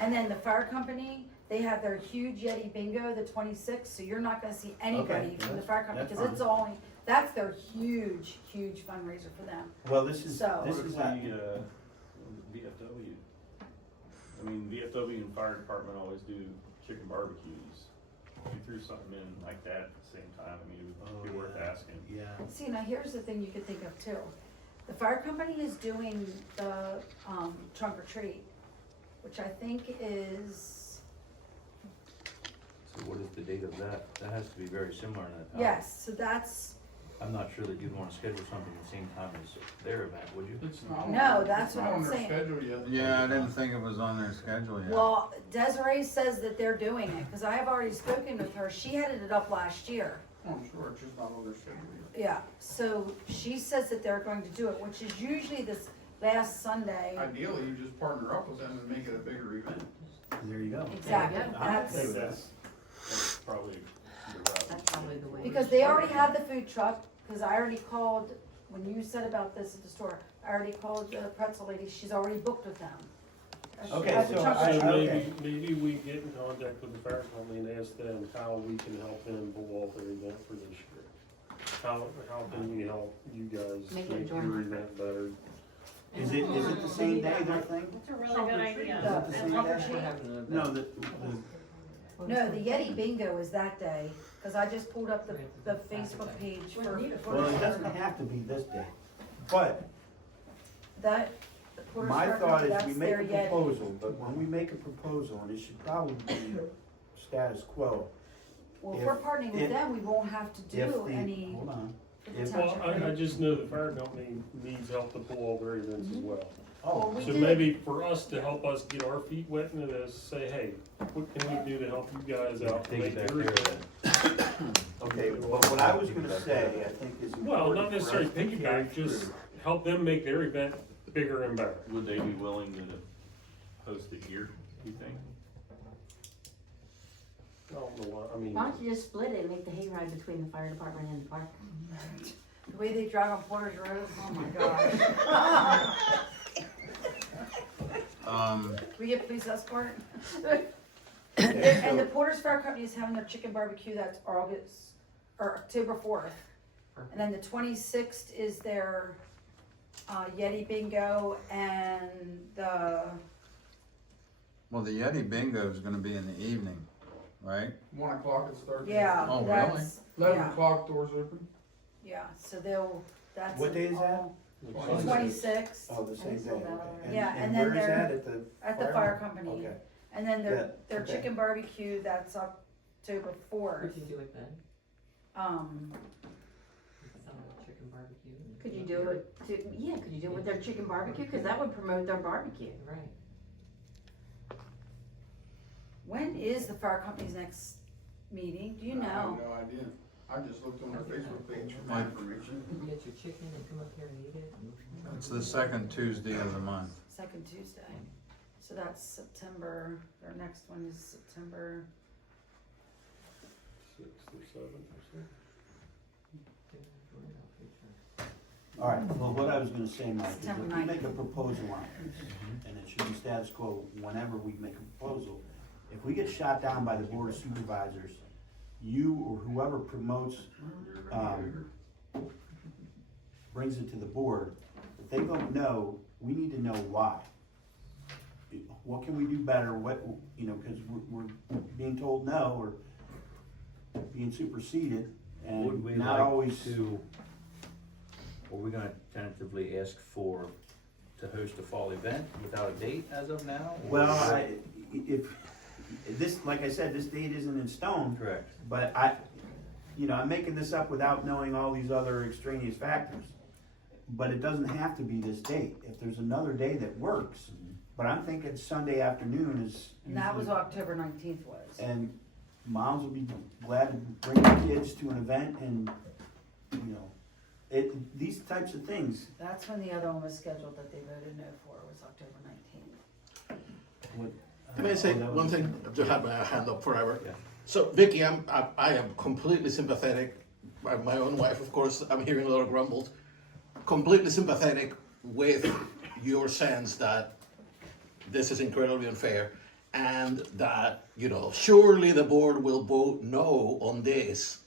And then the fire company, they have their huge Yeti bingo, the 26th, so you're not gonna see anybody from the fire company, that's because that's their huge fundraiser for them. Well, this is So- What if VFW. I mean, VFW and fire department always do chicken barbecues. If you threw something in like that at the same time, I mean, it would be worth asking. Yeah. See, now here's the thing you could think of too. The fire company is doing the, trunk or treat, which I think is, So what is the date of that? That has to be very similar in that time. yes, so that's, I'm not sure that you'd wanna schedule something at the same time as their event, would you? It's not No, that's it's what not I'm on their saying. schedule yet. Yeah, I didn't think it was on their schedule yet. well, Desiree says that they're doing it, because I have already spoken with her. She headed it up last year. Oh, I'm sure, it's just not on their schedule yet. Yeah, so she says that they're going to do it, which is usually this last Sunday. Ideally, you just partner up with them and make it a bigger event. There you go. Exactly, I that's, think that's probably the route. That's probably the way. because they already have the food truck, because I already called, when you said about this at the store, I already called the pretzel lady, she's already booked with them. Okay, At the so trunk or I- treat. So okay. maybe we get in contact with the fire company and ask them how we can help them pull off their event for this year. How can we help you guys Make make it your enjoyable. event better? Is it the same day, their thing? That's a really good idea. Is it the same Trunk or day? treat? No, No, the Yeti bingo is that day, because I just pulled up the Facebook page for. well, it doesn't have to be this day. But That, the Porter's my Fire thought Company, is that's we make their a Yeti. proposal, but when we make a proposal, and it should probably be status quo. Well, if we're partnering with if- them, we won't have to If do the, any. hold on. for the if- Well, township. I just know the fire company needs help to pull all their events as well. Well, Oh, we So did- maybe for us to help us get our feet wet into this, say, hey, what can we do to help you guys out? Take it Make back your there event? okay, but what I was gonna say, I think is Well, important not for necessarily us to piggyback, carry just through. help them make their event bigger and better. Would they be willing to host it here, you think? I don't know what, I mean, Why don't you just split it and make the hayride between the fire department and the park? The way they drive on Porter's Road, oh my gosh. Can we get police escort? And the Porter's Fire Company is having their chicken barbecue, that's October 4th. And then the 26th is their Yeti Bingo, and the, Well, the Yeti Bingo is gonna be in the evening, right? 1 o'clock it starts. yeah, Oh, really? that's, 11 yeah, o'clock doors open. yeah, so they'll, that's. What day is that? all- 26th, Oh, the same day. Yeah, and then where is they're- that, at the? at the fire company. Okay. And then their Yeah, okay. chicken barbecue, that's October We 4th. can do it then, Um, some chicken barbecue. and- Could you do it, could you do it with their chicken barbecue, cause that would promote their barbecue. Right. when is the fire company's next meeting? Do you I have know? no idea. I just looked on their Facebook page for my information. You get your chicken and come up here and eat it. and- It's the second Tuesday of the month. Second Tuesday. So that's September, their next one is September. 6th or 7th or something. All right, well, what I was gonna say, Mike, is if September we make a 19th. proposal on it, and it should be status quo whenever we make a proposal, if we get shot down by the board of supervisors, you or whoever promotes, brings it to the board, if they vote no, we need to know why. What can we do better, what, you know, cause we're being told no, or being superseded, Would and we not like always. to, are we gonna tentatively ask to host a fall event without a date as of now? or- Well, if, this, like I said, this date isn't in stone, Correct. but I'm making this up without knowing all these other extraneous factors. But it doesn't have to be this date, if there's another day that works, but I'm thinking Sunday afternoon is. And that was usually- October 19th was. And moms will be glad to bring their kids to an event and, these types of things. That's when the other one was scheduled that they voted no for, was October 19th. Can I say Oh, that was- one thing? I've just had my hand up forever. Yeah. So Vicky, I am completely sympathetic. My own wife, of course, I'm hearing a lot of grumbles. Completely sympathetic with your sense that this is incredibly unfair and that, surely the board will vote no on this.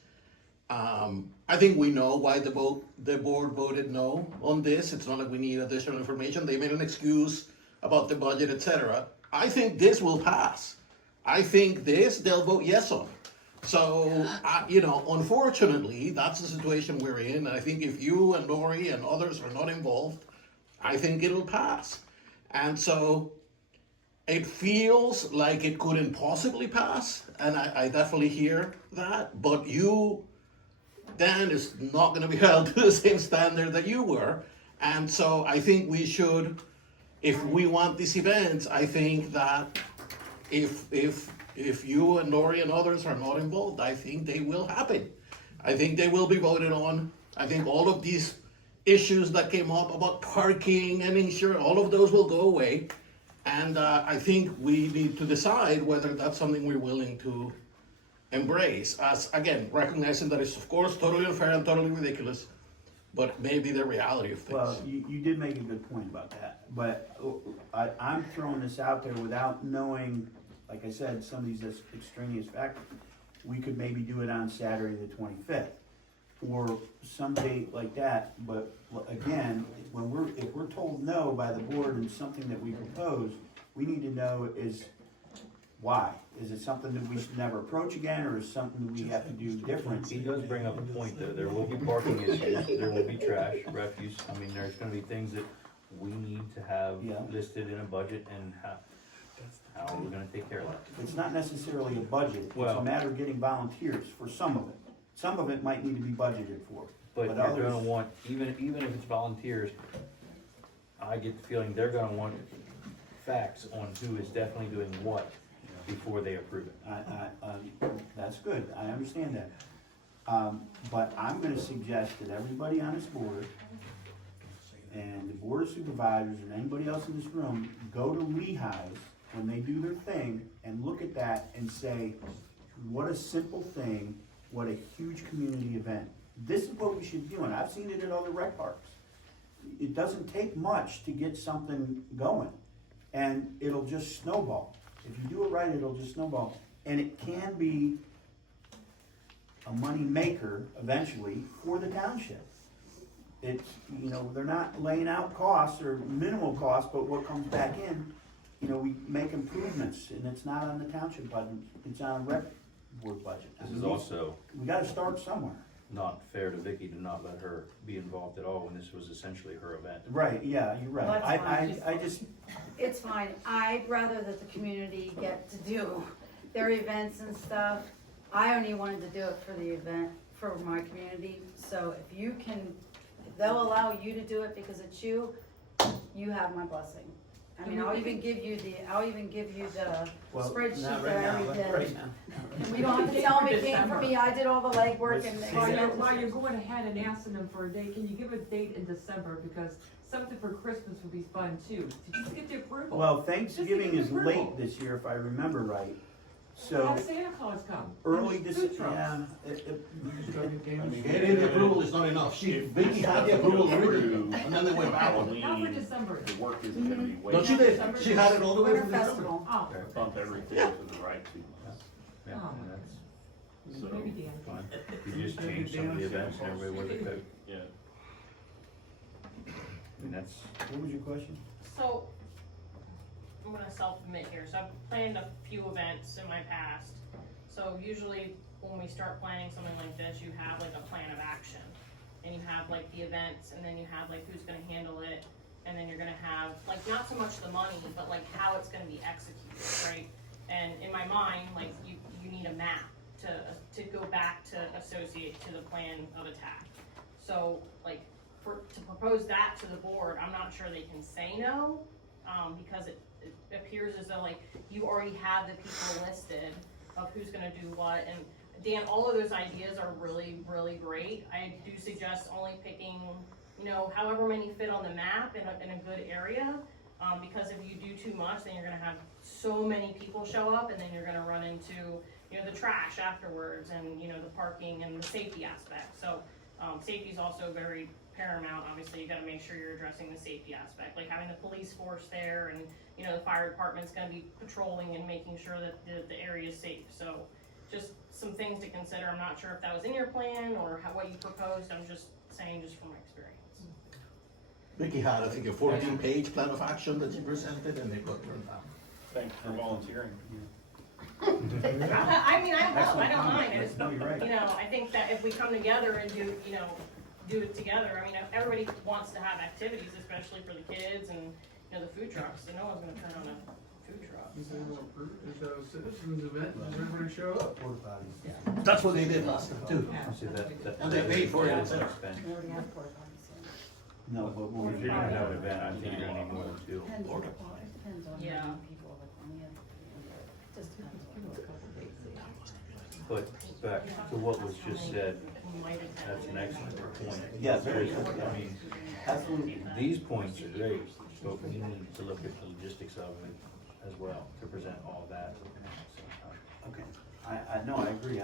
I think we know why the board voted no on this. It's not like we need additional information. They made an excuse about the budget, etc. I think this will pass. I think they'll vote yes on. So, unfortunately, that's the situation we're in. I think if you and Lori and others are not involved, I think it'll pass. And so, it feels like it couldn't possibly pass, and I definitely hear that, but Dan is not going to be held to the same standard that you were. And so I think we should, if we want these events, I think that if you and Lori and others are not involved, I think they will happen. I think they will be voted on. I think all of these issues that came up about parking and insurance, all of those will go away. And I think we need to decide whether that's something we're willing to embrace, as again, recognizing that it's of course totally unfair and totally ridiculous, but maybe the reality of things. Well, you did make a good point about that, but I'm throwing this out there without knowing, like I said, some of these extraneous factors. We could maybe do it on Saturday the 25th, or some date like that, but again, if we're told no by the board and something that we propose, we need to know is why. Is it something that we should never approach again, or is something that we have to do different? He does bring up a point though, there will be parking issues, there will be trash, refuse, there's gonna be things that we need to have Yeah. listed in a budget and how we're gonna take care of that. It's not necessarily a budget, it's a Well- matter of getting volunteers for some of it. Some of it might need to be budgeted for, But but you're others. gonna want, even if it's volunteers, I get the feeling they're gonna want facts on who is definitely doing what before they approve it. That's good, I understand that. But I'm gonna suggest that everybody on this board and the board of supervisors and anybody else in this room go to Lehigh's when they do their thing and look at that and say, what a simple thing, what a huge community event. This is what we should be doing. I've seen it at other rec parks. It doesn't take much to get something going, and it'll just snowball. If you do it right, it'll just snowball. And it can be a money maker eventually for the township. It's, you know, they're not laying out costs or minimal costs, but what comes back in, you know, we make improvements, and it's not on the township budget, it's on a rec board budget. This is also We gotta start somewhere. not fair to Vicky to not let her be involved at all when this was essentially her event. Right, yeah, you're right. Well, that's fine. I just, It's fine, I'd rather that the community get to do their events and stuff. I only wanted to do it for the event, for my community, so if you can, if they'll allow you to do it because it's you, you have my blessing. I mean, I'll even give you the well, spreadsheet not that right I now, already did. right now. And we don't have to tell them it came from me, I did all the legwork and. While you're going ahead and asking them for a date, can you give a date in December, because something for Christmas would be fun too, to just get the approval. Well, Thanksgiving Just is give late approval. this year, if I remember right, so Have Santa Claus come. early Food December, trucks. yeah. Getting the approval is not enough. Vicky had the approval originally, and then they went back on it. Not for December. The work isn't gonna be Don't she wasted. did, she had it all the way Winter from December. Festival. Oh, Bump everything to the right to. Yeah, Oh. and that's So, maybe Dan. fine. You just change some of the events and everybody wears a coat. yeah. I mean, that's, What was your question? So, I'm gonna self-admit here, so I've planned a few events in my past. So usually, when we start planning something like this, you have like a plan of action. And you have like the events, and then you have like who's gonna handle it, and then you're gonna have, like, not so much the money, but like how it's gonna be executed, right? And in my mind, like, you need a map to go back to associate to the plan of attack. So, like, to propose that to the board, I'm not sure they can say no, because it appears as though, like, you already have the people listed of who's gonna do what, and Dan, all of those ideas are really, really great. I do suggest only picking, you know, however many fit on the map in a good area, because if you do too much, then you're gonna have so many people show up, and then you're gonna run into, you know, the trash afterwards, and, you know, the parking and the safety aspect. So, safety is also very paramount. Obviously, you gotta make sure you're addressing the safety aspect, like having the police force there, and, you know, the fire department's gonna be patrolling and making sure that the area is safe. So, just some things to consider. I'm not sure if that was in your plan or what you proposed. I'm just saying, just from my experience. Vicky had, I think, a 14-page plan of action that she presented, and it got turned down. Thanks for volunteering. I mean, I will. I Excellent don't mind. I comment. just, No, you're right. you know, I think that if we come together and do it together. I mean, everybody wants to have activities, especially for the kids and, you know, the food trucks. So no one's gonna turn on a food truck. It's a citizens event, and everybody show up. Porta potties. That's what they did last time too. see, that. And they paid for it. That's an expense. We already have porta potties, so. No, but when If we you're gonna have an event, I think you're gonna need more than two. Depends on, it depends on Yeah. how many people are coming in. Just depends on. But back to what was just said, that's an excellent point. Yeah, very Because, good. I mean, Absolutely. these points are great, but we need to look at the logistics of it as well, to present all that at the same time. Okay, no, I agree,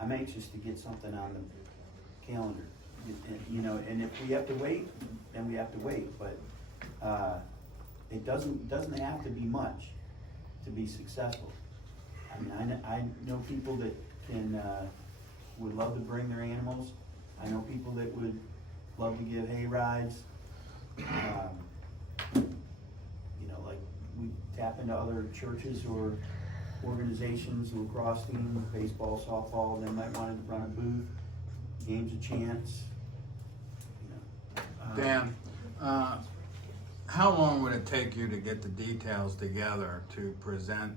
I'm anxious to get something on the calendar. You know, and if we have to wait, then we have to wait, but, it doesn't have to be much to be successful. I mean, I know people that can, would love to bring their animals, I know people that would love to give hay rides. You know, like, we tap into other churches or organizations, lacrosse team, baseball, softball, they might wanna run a booth, games of chance, you know. Dan, how long would it take you to get the details together to present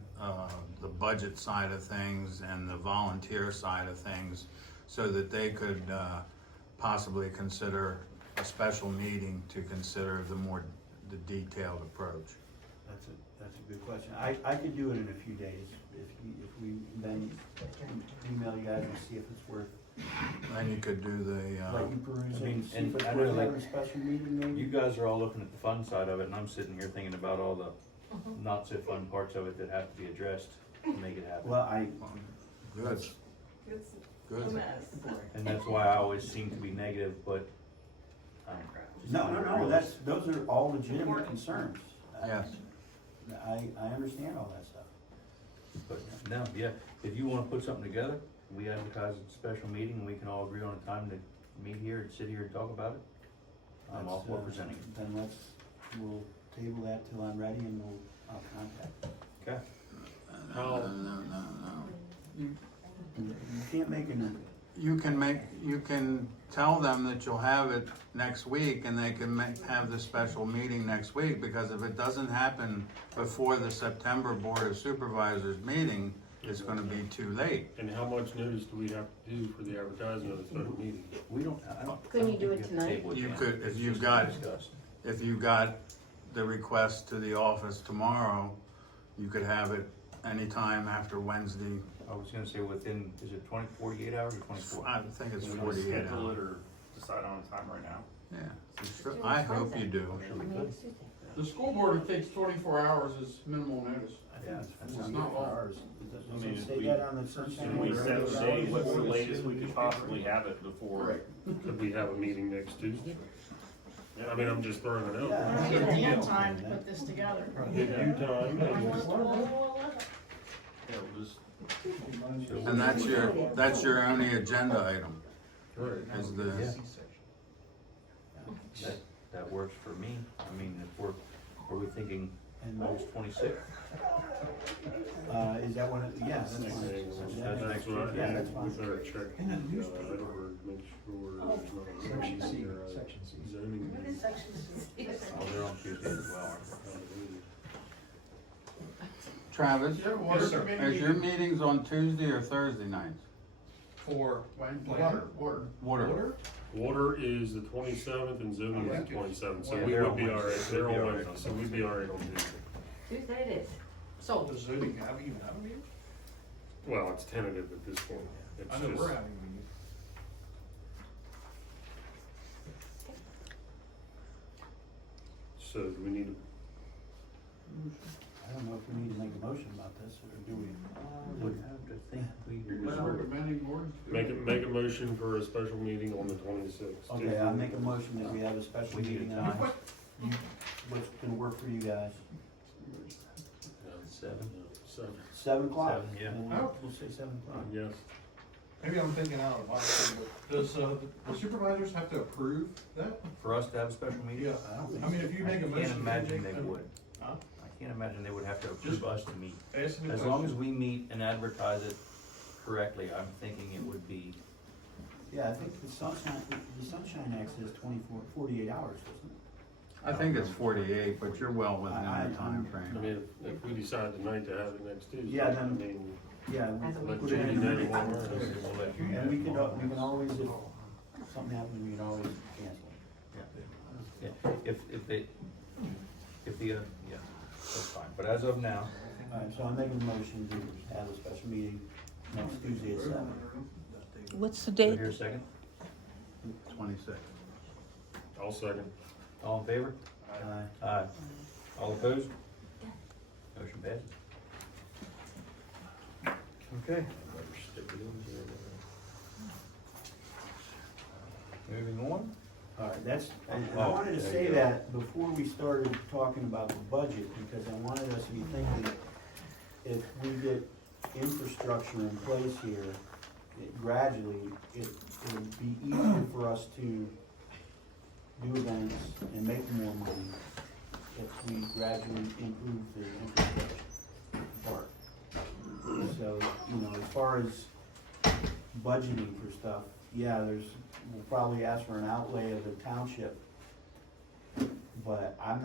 the budget side of things and the volunteer side of things so that they could possibly consider a special meeting to consider the detailed approach? That's a good question. I could do it in a few days, if we then email you guys and see if it's worth, Then you could do let you peruse I mean, and see and if it's I know, worth like, having a special meeting maybe. You guys are all looking at the fun side of it, and I'm sitting here thinking about all the not so fun parts of it that have to be addressed to make it happen. Well, good, It's good. a mess. And that's why I always seem to be negative, but, just no, being no, realistic. those are all legitimate concerns. Yes. I understand all that stuff. But, no, yeah, if you wanna put something together, we advertise a special meeting, and we can all agree on a time to meet here and sit here and talk about it. I'm all for presenting it. Then we'll table that till I'm ready and I'll contact. Okay. No. You can't make an, You can tell them that you'll have it next week and they can have the special meeting next week, because if it doesn't happen before the September Board of Supervisors meeting, it's gonna be too late. And how much notice do we have to do for the advertisement of the special meeting? We don't, I don't. Couldn't I you don't do think it we have to tonight? table it You yet. could, if It's you've just got, discussed. if you got the request to the office tomorrow, you could have it anytime after Wednesday. I was gonna say within, is it 48 hours or 24? I think it's Can we 48 schedule hours. it or decide on a time right now? Yeah, I hope you do. The school board takes 24 hours as minimal notice. Yeah, It's not long. I mean, does if it say we- that on the sunshine? Can we law? set a date, what's the latest we could possibly have it before? Right. Could we have a meeting next Tuesday? I mean, I'm just throwing it out. Yeah. Give Dan time to put this together. Give you time, and Yeah, we'll just, And that's your only agenda item, right. is the, That works for me. I mean, if were we thinking And, August 26th? is that one, yeah, that's Next fine. thing, Yeah, that's what I, Yeah, that's fine. we better check, Heidelberg, make sure there's no issues in their, zoning. Oh, they're on Tuesday as well, aren't Travis, Yeah, water is committee your meetings on Tuesday or Thursday nights? For water. Water. Water is the 27th and zoning is the 27th, so we They're would on be Wednesday. alright, they're We'll be on alright. Wednesday, so we'd be alright on Tuesday. Tuesday it is. So, Does zoning even have a meeting? Well, it's tentative at this point, it's I know just, we're having a meeting. so do we need to, I don't know if we need to make a motion about this, or do we? we? Would have to think we. You're just recommending board? make a motion for a special meeting on the 26th. Okay, I'll make a motion that we have a special We need meeting a on, time. what's gonna work for you guys? 7? 7 o'clock? 7, yeah. And Oh. We'll say 7 o'clock. Yes, Maybe I'm thinking out of the box, but does, the supervisors have to approve that? For us to have a special meeting? Yeah. I don't think I mean, if you make a I motion. can't imagine they then- would. Huh? I can't imagine they would have to approve Just us to meet. Asking the As long as question. we meet and advertise it correctly, I'm thinking it would be, Yeah, I think the Sunshine Act says 48 hours, doesn't it? I think it's 48, but you're well within I- the time I frame. mean, if we decide tonight to have it next Tuesday, Yeah, I then- mean, Yeah, As a we let put Judy it in. know And one way, we'll let you know. we can always, if something happens, we can always cancel. yeah, if the, yeah, that's fine. But as of now, Alright, so I'm making a motion to have a special meeting next Tuesday at 7. What's the do I date? hear a second? 26. I'll second. All in favor? Aye. All opposed? Motion passes. Okay. Moving on. Alright, that's, and I Oh, wanted to there say you go. that before we started talking about the budget, because I wanted us to be thinking, if we get infrastructure in place here, gradually, it would be easier for us to do events and make more money if we gradually improve the infrastructure part. So, as far as budgeting for stuff, yeah, we'll probably ask for an outlay of the township, but I'm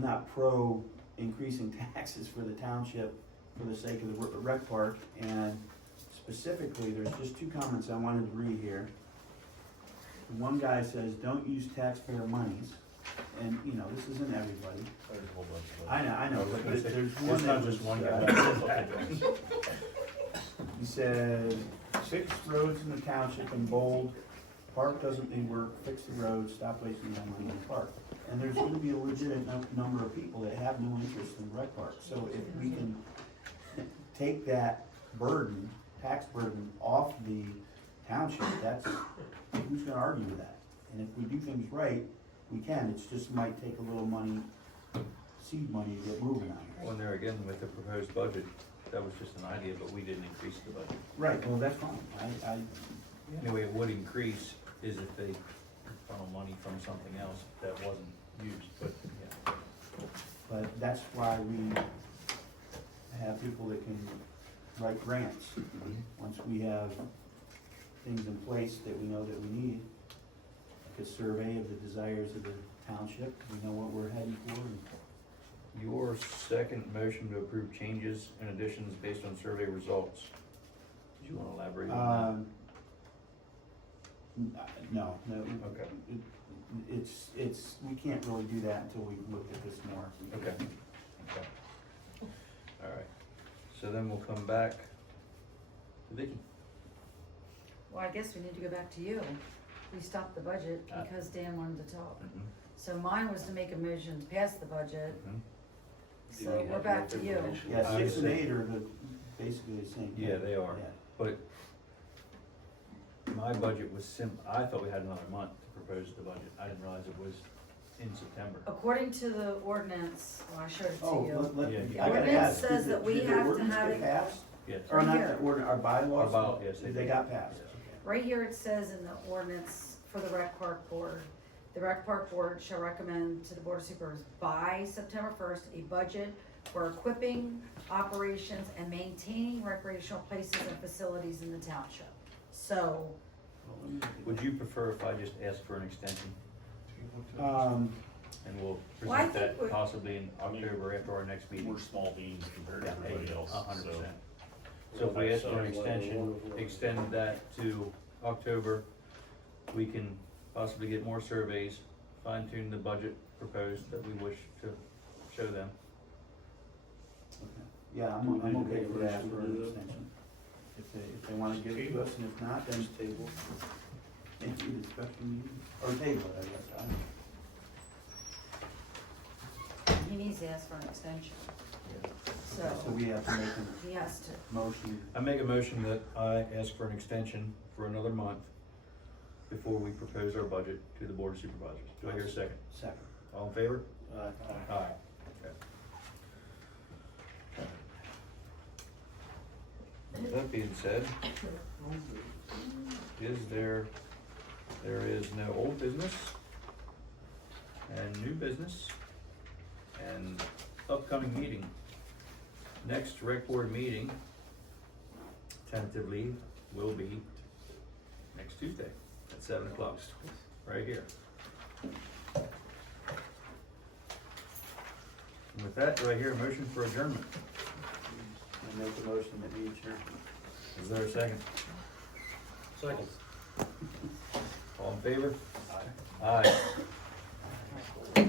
not pro increasing taxes for the township for the sake of the rec park, and specifically, there's just 2 comments I wanted to read here. One guy says, don't use taxpayer monies, and, this isn't everybody. I know, but there's one. It's not that just was, one guy. He said, 6 roads in the township in bold, park doesn't need work, fix the roads, stop wasting your money in the park. And there's gonna be a legitimate number of people that have no interest in rec park, so if we can take that burden, tax burden off the township, who's gonna argue with that? And if we do things right, we can, it just might take a little money, seed money to get moving on it. Well, there again, with the proposed budget, that was just an idea, but we didn't increase the budget. Right, well, that's fine, The only way it would increase is if they funnel money from something else that wasn't used, but, yeah. but that's why we have people that can write grants. Once we have things in place that we know that we need, like a survey of the desires of the township, we know what we're heading for. And Your second motion to approve changes and additions based on survey results. Did you wanna elaborate on No, Okay. it's, we can't really do that until we look at this more. that? Okay. Alright, so then we'll come back to Vicky. Well, I guess we need to go back to you. We stopped the budget because Dan wanted to talk. So mine was to make a motion to pass the budget. Do So we we're have back to you. Yeah, I 6 and see. 8 are basically the same thing. Yeah, they are. Yeah. But my budget was I thought we had another month to propose the budget. I didn't realize it was in September. According to the ordinance, well, I showed it to Oh, you. Yeah. I gotta Ordinance ask, says did that we the have to ordinance have get it- passed? Yes. Or Right not here. the order, our bylaws? Our yes, They got passed. Right here it says in the ordinance for the rec park board, the rec park board shall recommend to the board of supervisors by September 1st, a budget for equipping, operations, and maintaining recreational places and facilities in the township. So, Would you prefer if I just ask for an extension and we'll Well, I present that think we- possibly in October after our next meeting? We're small beans compared to everybody else, so. 100%. So if we ask for an extension, extend that to October, we can possibly get more surveys, fine tune the budget proposed that we wish to show them. Yeah, I'm okay with that for an extension. If they wanna give it to us, and if not, then table. Maybe the special meeting, or table it, I guess. he needs to ask for an extension. So we have to make He has to. a motion. I make a motion that I ask for an extension for another month before we propose our budget to the Board of Supervisors. Do I hear a second? Second. All in favor? Aye. Aye. Okay. With that being said, there is no old business and new business and upcoming meeting. Next rec board meeting tentatively will be next Tuesday at 7 o'clock, right here. And with that, do I hear a motion for adjournment? I make a motion that we adjourn. Is there a second? Second. All in favor? Aye. Aye.